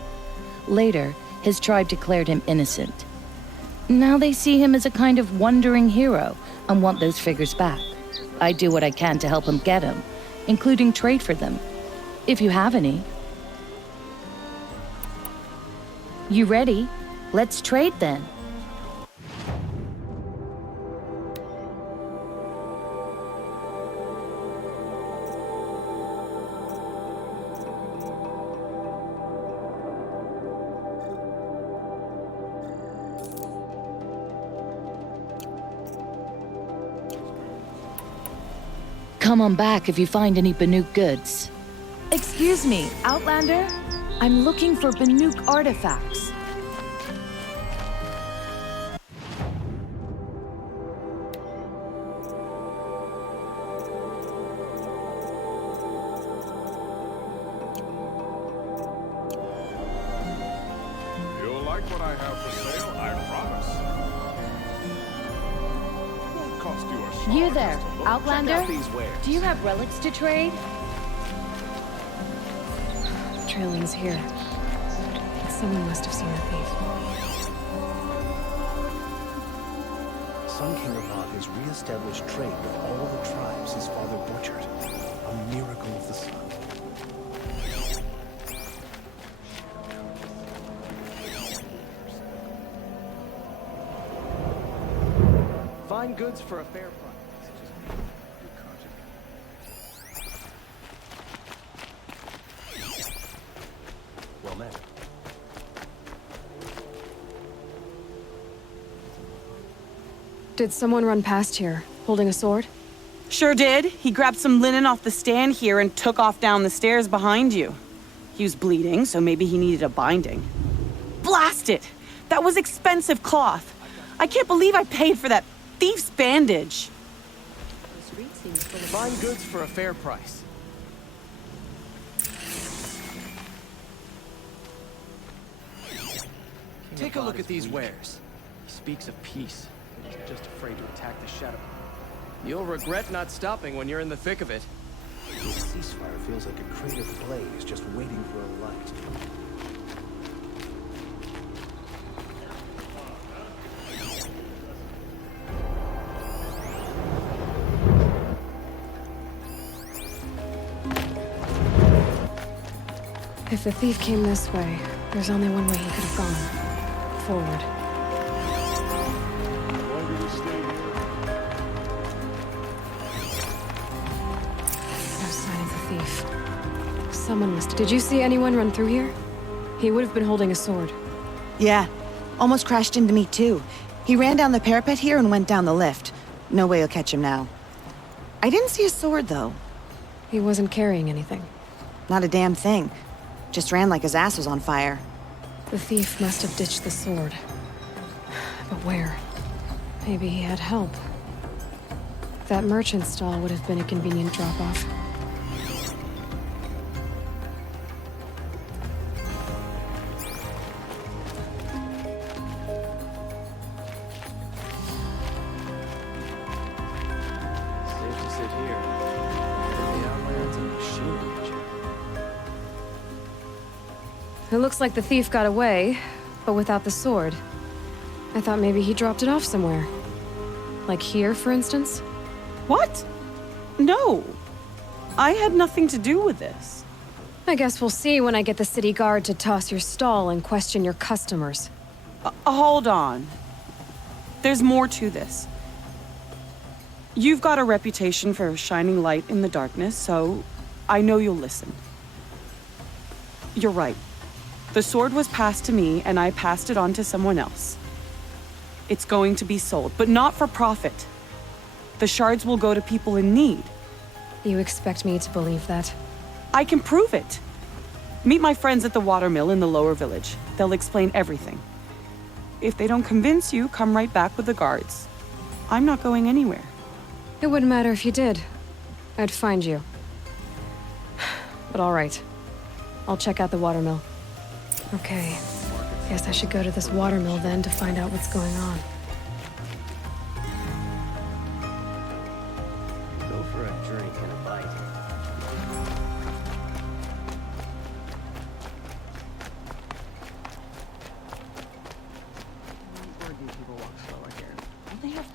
Later, his tribe declared him innocent. Now they see him as a kind of wandering hero and want those figures back. I do what I can to help him get them, including trade for them, if you have any. You ready? Let's trade then. Come on back if you find any Banuk goods. Excuse me, Outlander? I'm looking for Banuk artifacts. You'll like what I have for sale, I promise. Won't cost you a shot. You there, Outlander? Check out these wares. Do you have relics to trade? Trail leads here. It's Someone must have seen the thief. Sun King Avant has re-established trade with all the tribes his father butchered. A miracle of the sun. Find goods for a fair price. Well met. Did someone run past here, holding a sword? Sure did. He grabbed some linen off the stand here and took off down the stairs behind you. He was bleeding, so maybe he needed a binding. Blast it! That was expensive cloth. I can't believe I paid for that thief's bandage. Find goods for a fair price. Take a look at these wares. He speaks of peace, but he's just afraid to attack the Shadow. You'll regret not stopping when you're in the thick of it. This ceasefire feels like a crate of blaze just waiting for a light. If the thief came this way, there's only one way he could have gone. Forward. No sign of the thief. Someone must... Did you see anyone run through here? He would have been holding a sword. Yeah. Almost crashed into me, too. He ran down the parapet here and went down the lift. No way you'll catch him now. I didn't see a sword, though. He wasn't carrying anything. Not a damn thing. Just ran like his ass was on fire. The thief must have ditched the sword. But where? Maybe he had help. That merchant stall would have been a convenient drop-off. Safe to sit here. The Outlands and machine region. It looks like the thief got away, but without the sword. I thought maybe he dropped it off somewhere. Like here, for instance? What? No. I had nothing to do with this. I guess we'll see when I get the city guard to toss your stall and question your customers. Hold on. There's more to this. You've got a reputation for shining light in the darkness, so I know you'll listen. You're right. The sword was passed to me, and I passed it on to someone else. It's going to be sold, but not for profit. The shards will go to people in need. You expect me to believe that? I can prove it. Meet my friends at the watermill in the lower village. They'll explain everything. If they don't convince you, come right back with the guards. I'm not going anywhere. It wouldn't matter if you did. I'd find you. But all right. I'll check out the watermill. Okay. Guess I should go to this watermill then to find out what's going on. Go for a drink and a bite. Where do people walk slower here? Don't they have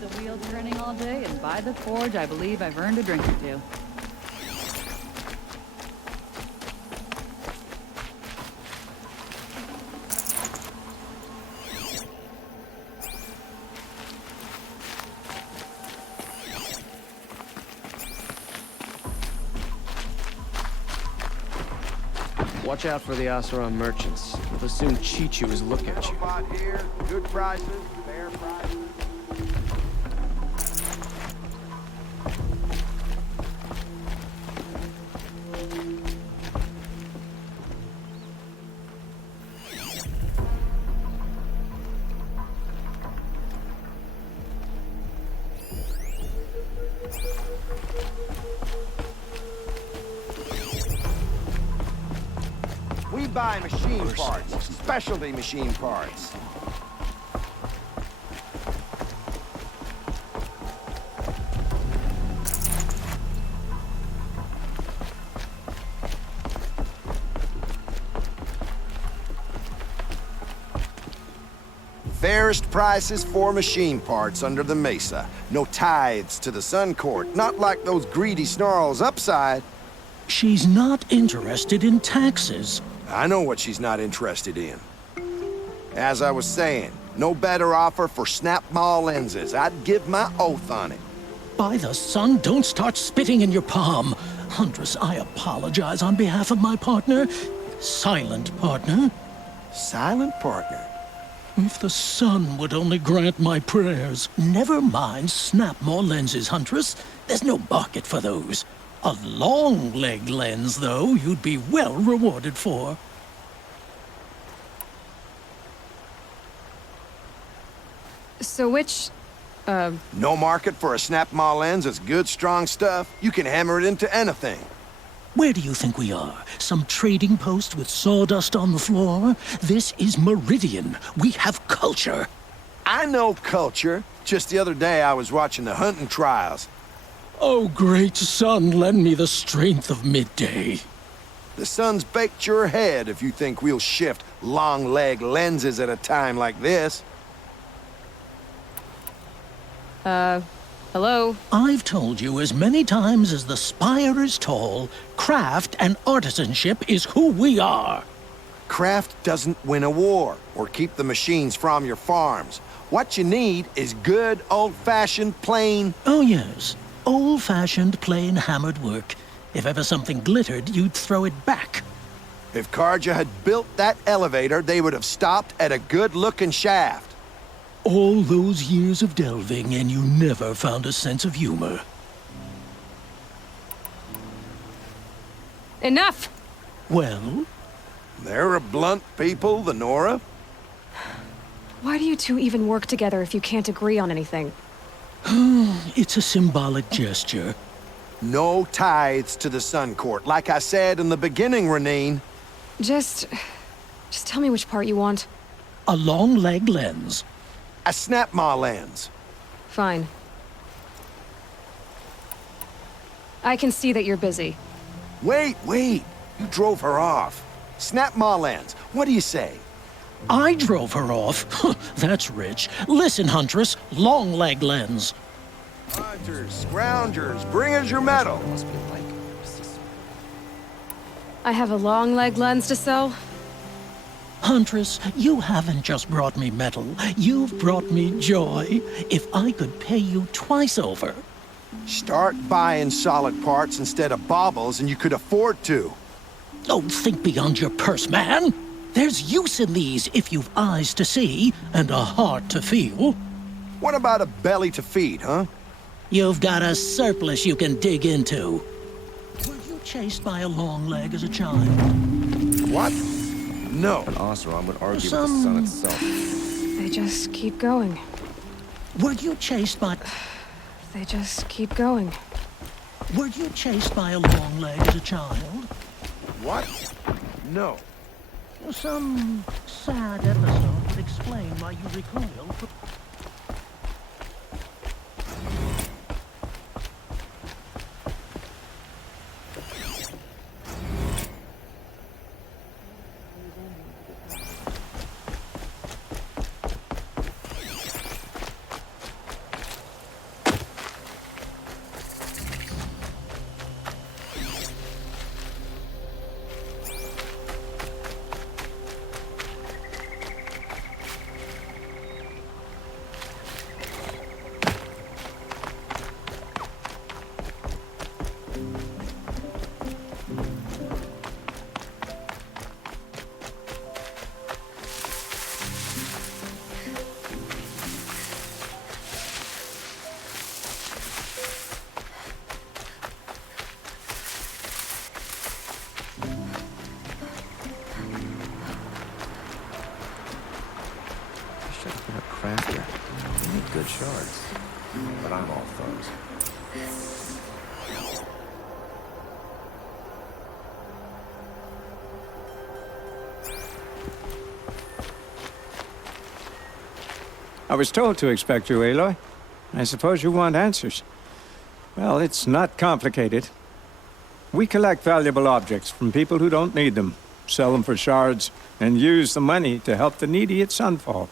the wheel turning all day, and by the forge, I believe I've earned a drink or two. Watch out for the Oseram merchants. They'll soon cheat you as look at you. Here, good prices, fair prices. We buy machine parts, specialty machine parts. Fairest prices for machine parts under the mesa. No tithes to the Sun Court, not like those greedy snarls upside. She's not interested in taxes. I know what she's not interested in. As I was saying, no better offer for snap-maw lenses. I'd give my oath on it. By the sun, don't start spitting in your palm. Huntress, I apologize on behalf of my partner. Silent partner. Silent partner? If the sun would only grant my prayers. Never mind snap-maw lenses, Huntress. There's no market for those. A long leg lens, though, you'd be well rewarded for. So which, No market for a snap-maw lens that's good, strong stuff. You can hammer it into anything. Where do you think we are? Some trading post with sawdust on the floor? This is Meridian. We have culture. I know culture. Just the other day I was watching the hunting trials. Oh, great sun, lend me the strength of midday. The sun's baked your head if you think we'll shift long-leg lenses at a time like this. Hello? I've told you as many times as the spire is tall, craft and artisanship is who we are. Craft doesn't win a war or keep the machines from your farms. What you need is good, old-fashioned, plain... Oh, yes. Old-fashioned, plain hammered work. If ever something glittered, you'd throw it back. If Carja had built that elevator, they would have stopped at a good-looking shaft. All those years of delving, and you never found a sense of humor. Enough! Well? They're a blunt people, the Nora. Why do you two even work together if you can't agree on anything? It's a symbolic gesture. No tithes to the Sun Court, like I said in the beginning, Renine. Just tell me which part you want. A long leg lens. A snap-maw lens. Fine. I can see that you're busy. Wait. You drove her off. Snap-maw lens. What do you say? I drove her off? That's rich. Listen, Huntress, long leg lens. Hunters, scroungers, bring us your metal. I have a long leg lens to sell. Huntress, you haven't just brought me metal. You've brought me joy. If I could pay you twice over. Start buying solid parts instead of baubles and you could afford to. Oh, think beyond your purse, man. There's use in these if you've eyes to see and a heart to feel. What about a belly to feed, huh? You've got a surplus you can dig into. Were you chased by a long leg as a child? What? No. An Oseram would argue with the sun itself. They just keep going. Were you chased by... They just keep going. Were you chased by a long leg as a child? What? No. Some sad episode would explain why you recoil from... shards. But I'm all thumbs. I was told to expect you, Aloy. I suppose you want answers. Well, it's not complicated. We collect valuable objects from people who don't need them, sell them for shards, and use the money to help the needy at Sunfall.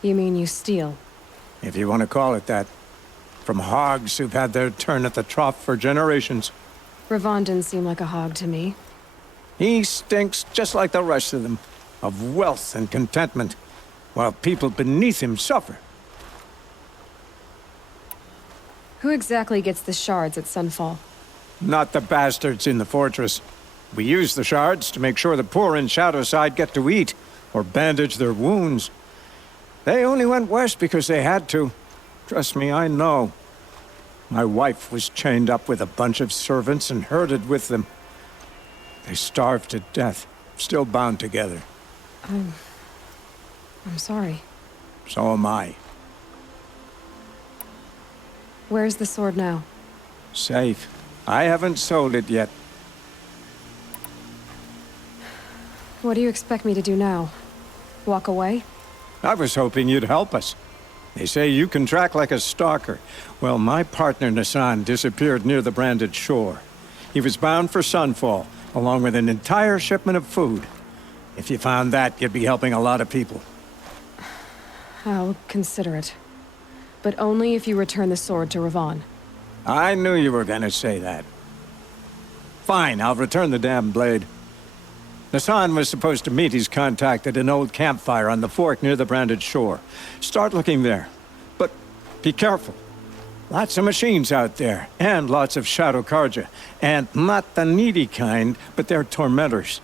You mean you steal? If you want to call it that. From hogs who've had their turn at the trough for generations. Ravon didn't seem like a hog to me. He stinks just like the rest of them, of wealth and contentment, while people beneath him suffer. Who exactly gets the shards at Sunfall? Not the bastards in the fortress. We use the shards to make sure the poor in Shadowside get to eat, or bandage their wounds. They only went west because they had to. Trust me, I know. My wife was chained up with a bunch of servants and herded with them. They starved to death, still bound together. I'm sorry. So am I. Where's the sword now? Safe. I haven't sold it yet. What do you expect me to do now? Walk away? I was hoping you'd help us. They say you can track like a stalker. Well, my partner Nassan disappeared near the branded shore. He was bound for Sunfall, along with an entire shipment of food. If you found that, you'd be helping a lot of people. I'll consider it. But only if you return the sword to Ravon. I knew you were gonna say that. Fine, I'll return the damn blade. Nassan was supposed to meet his contact at an old campfire on the fork near the branded shore. Start looking there. But be careful. Lots of machines out there, and lots of Shadow Carja. And not the needy kind, but they're tormentors.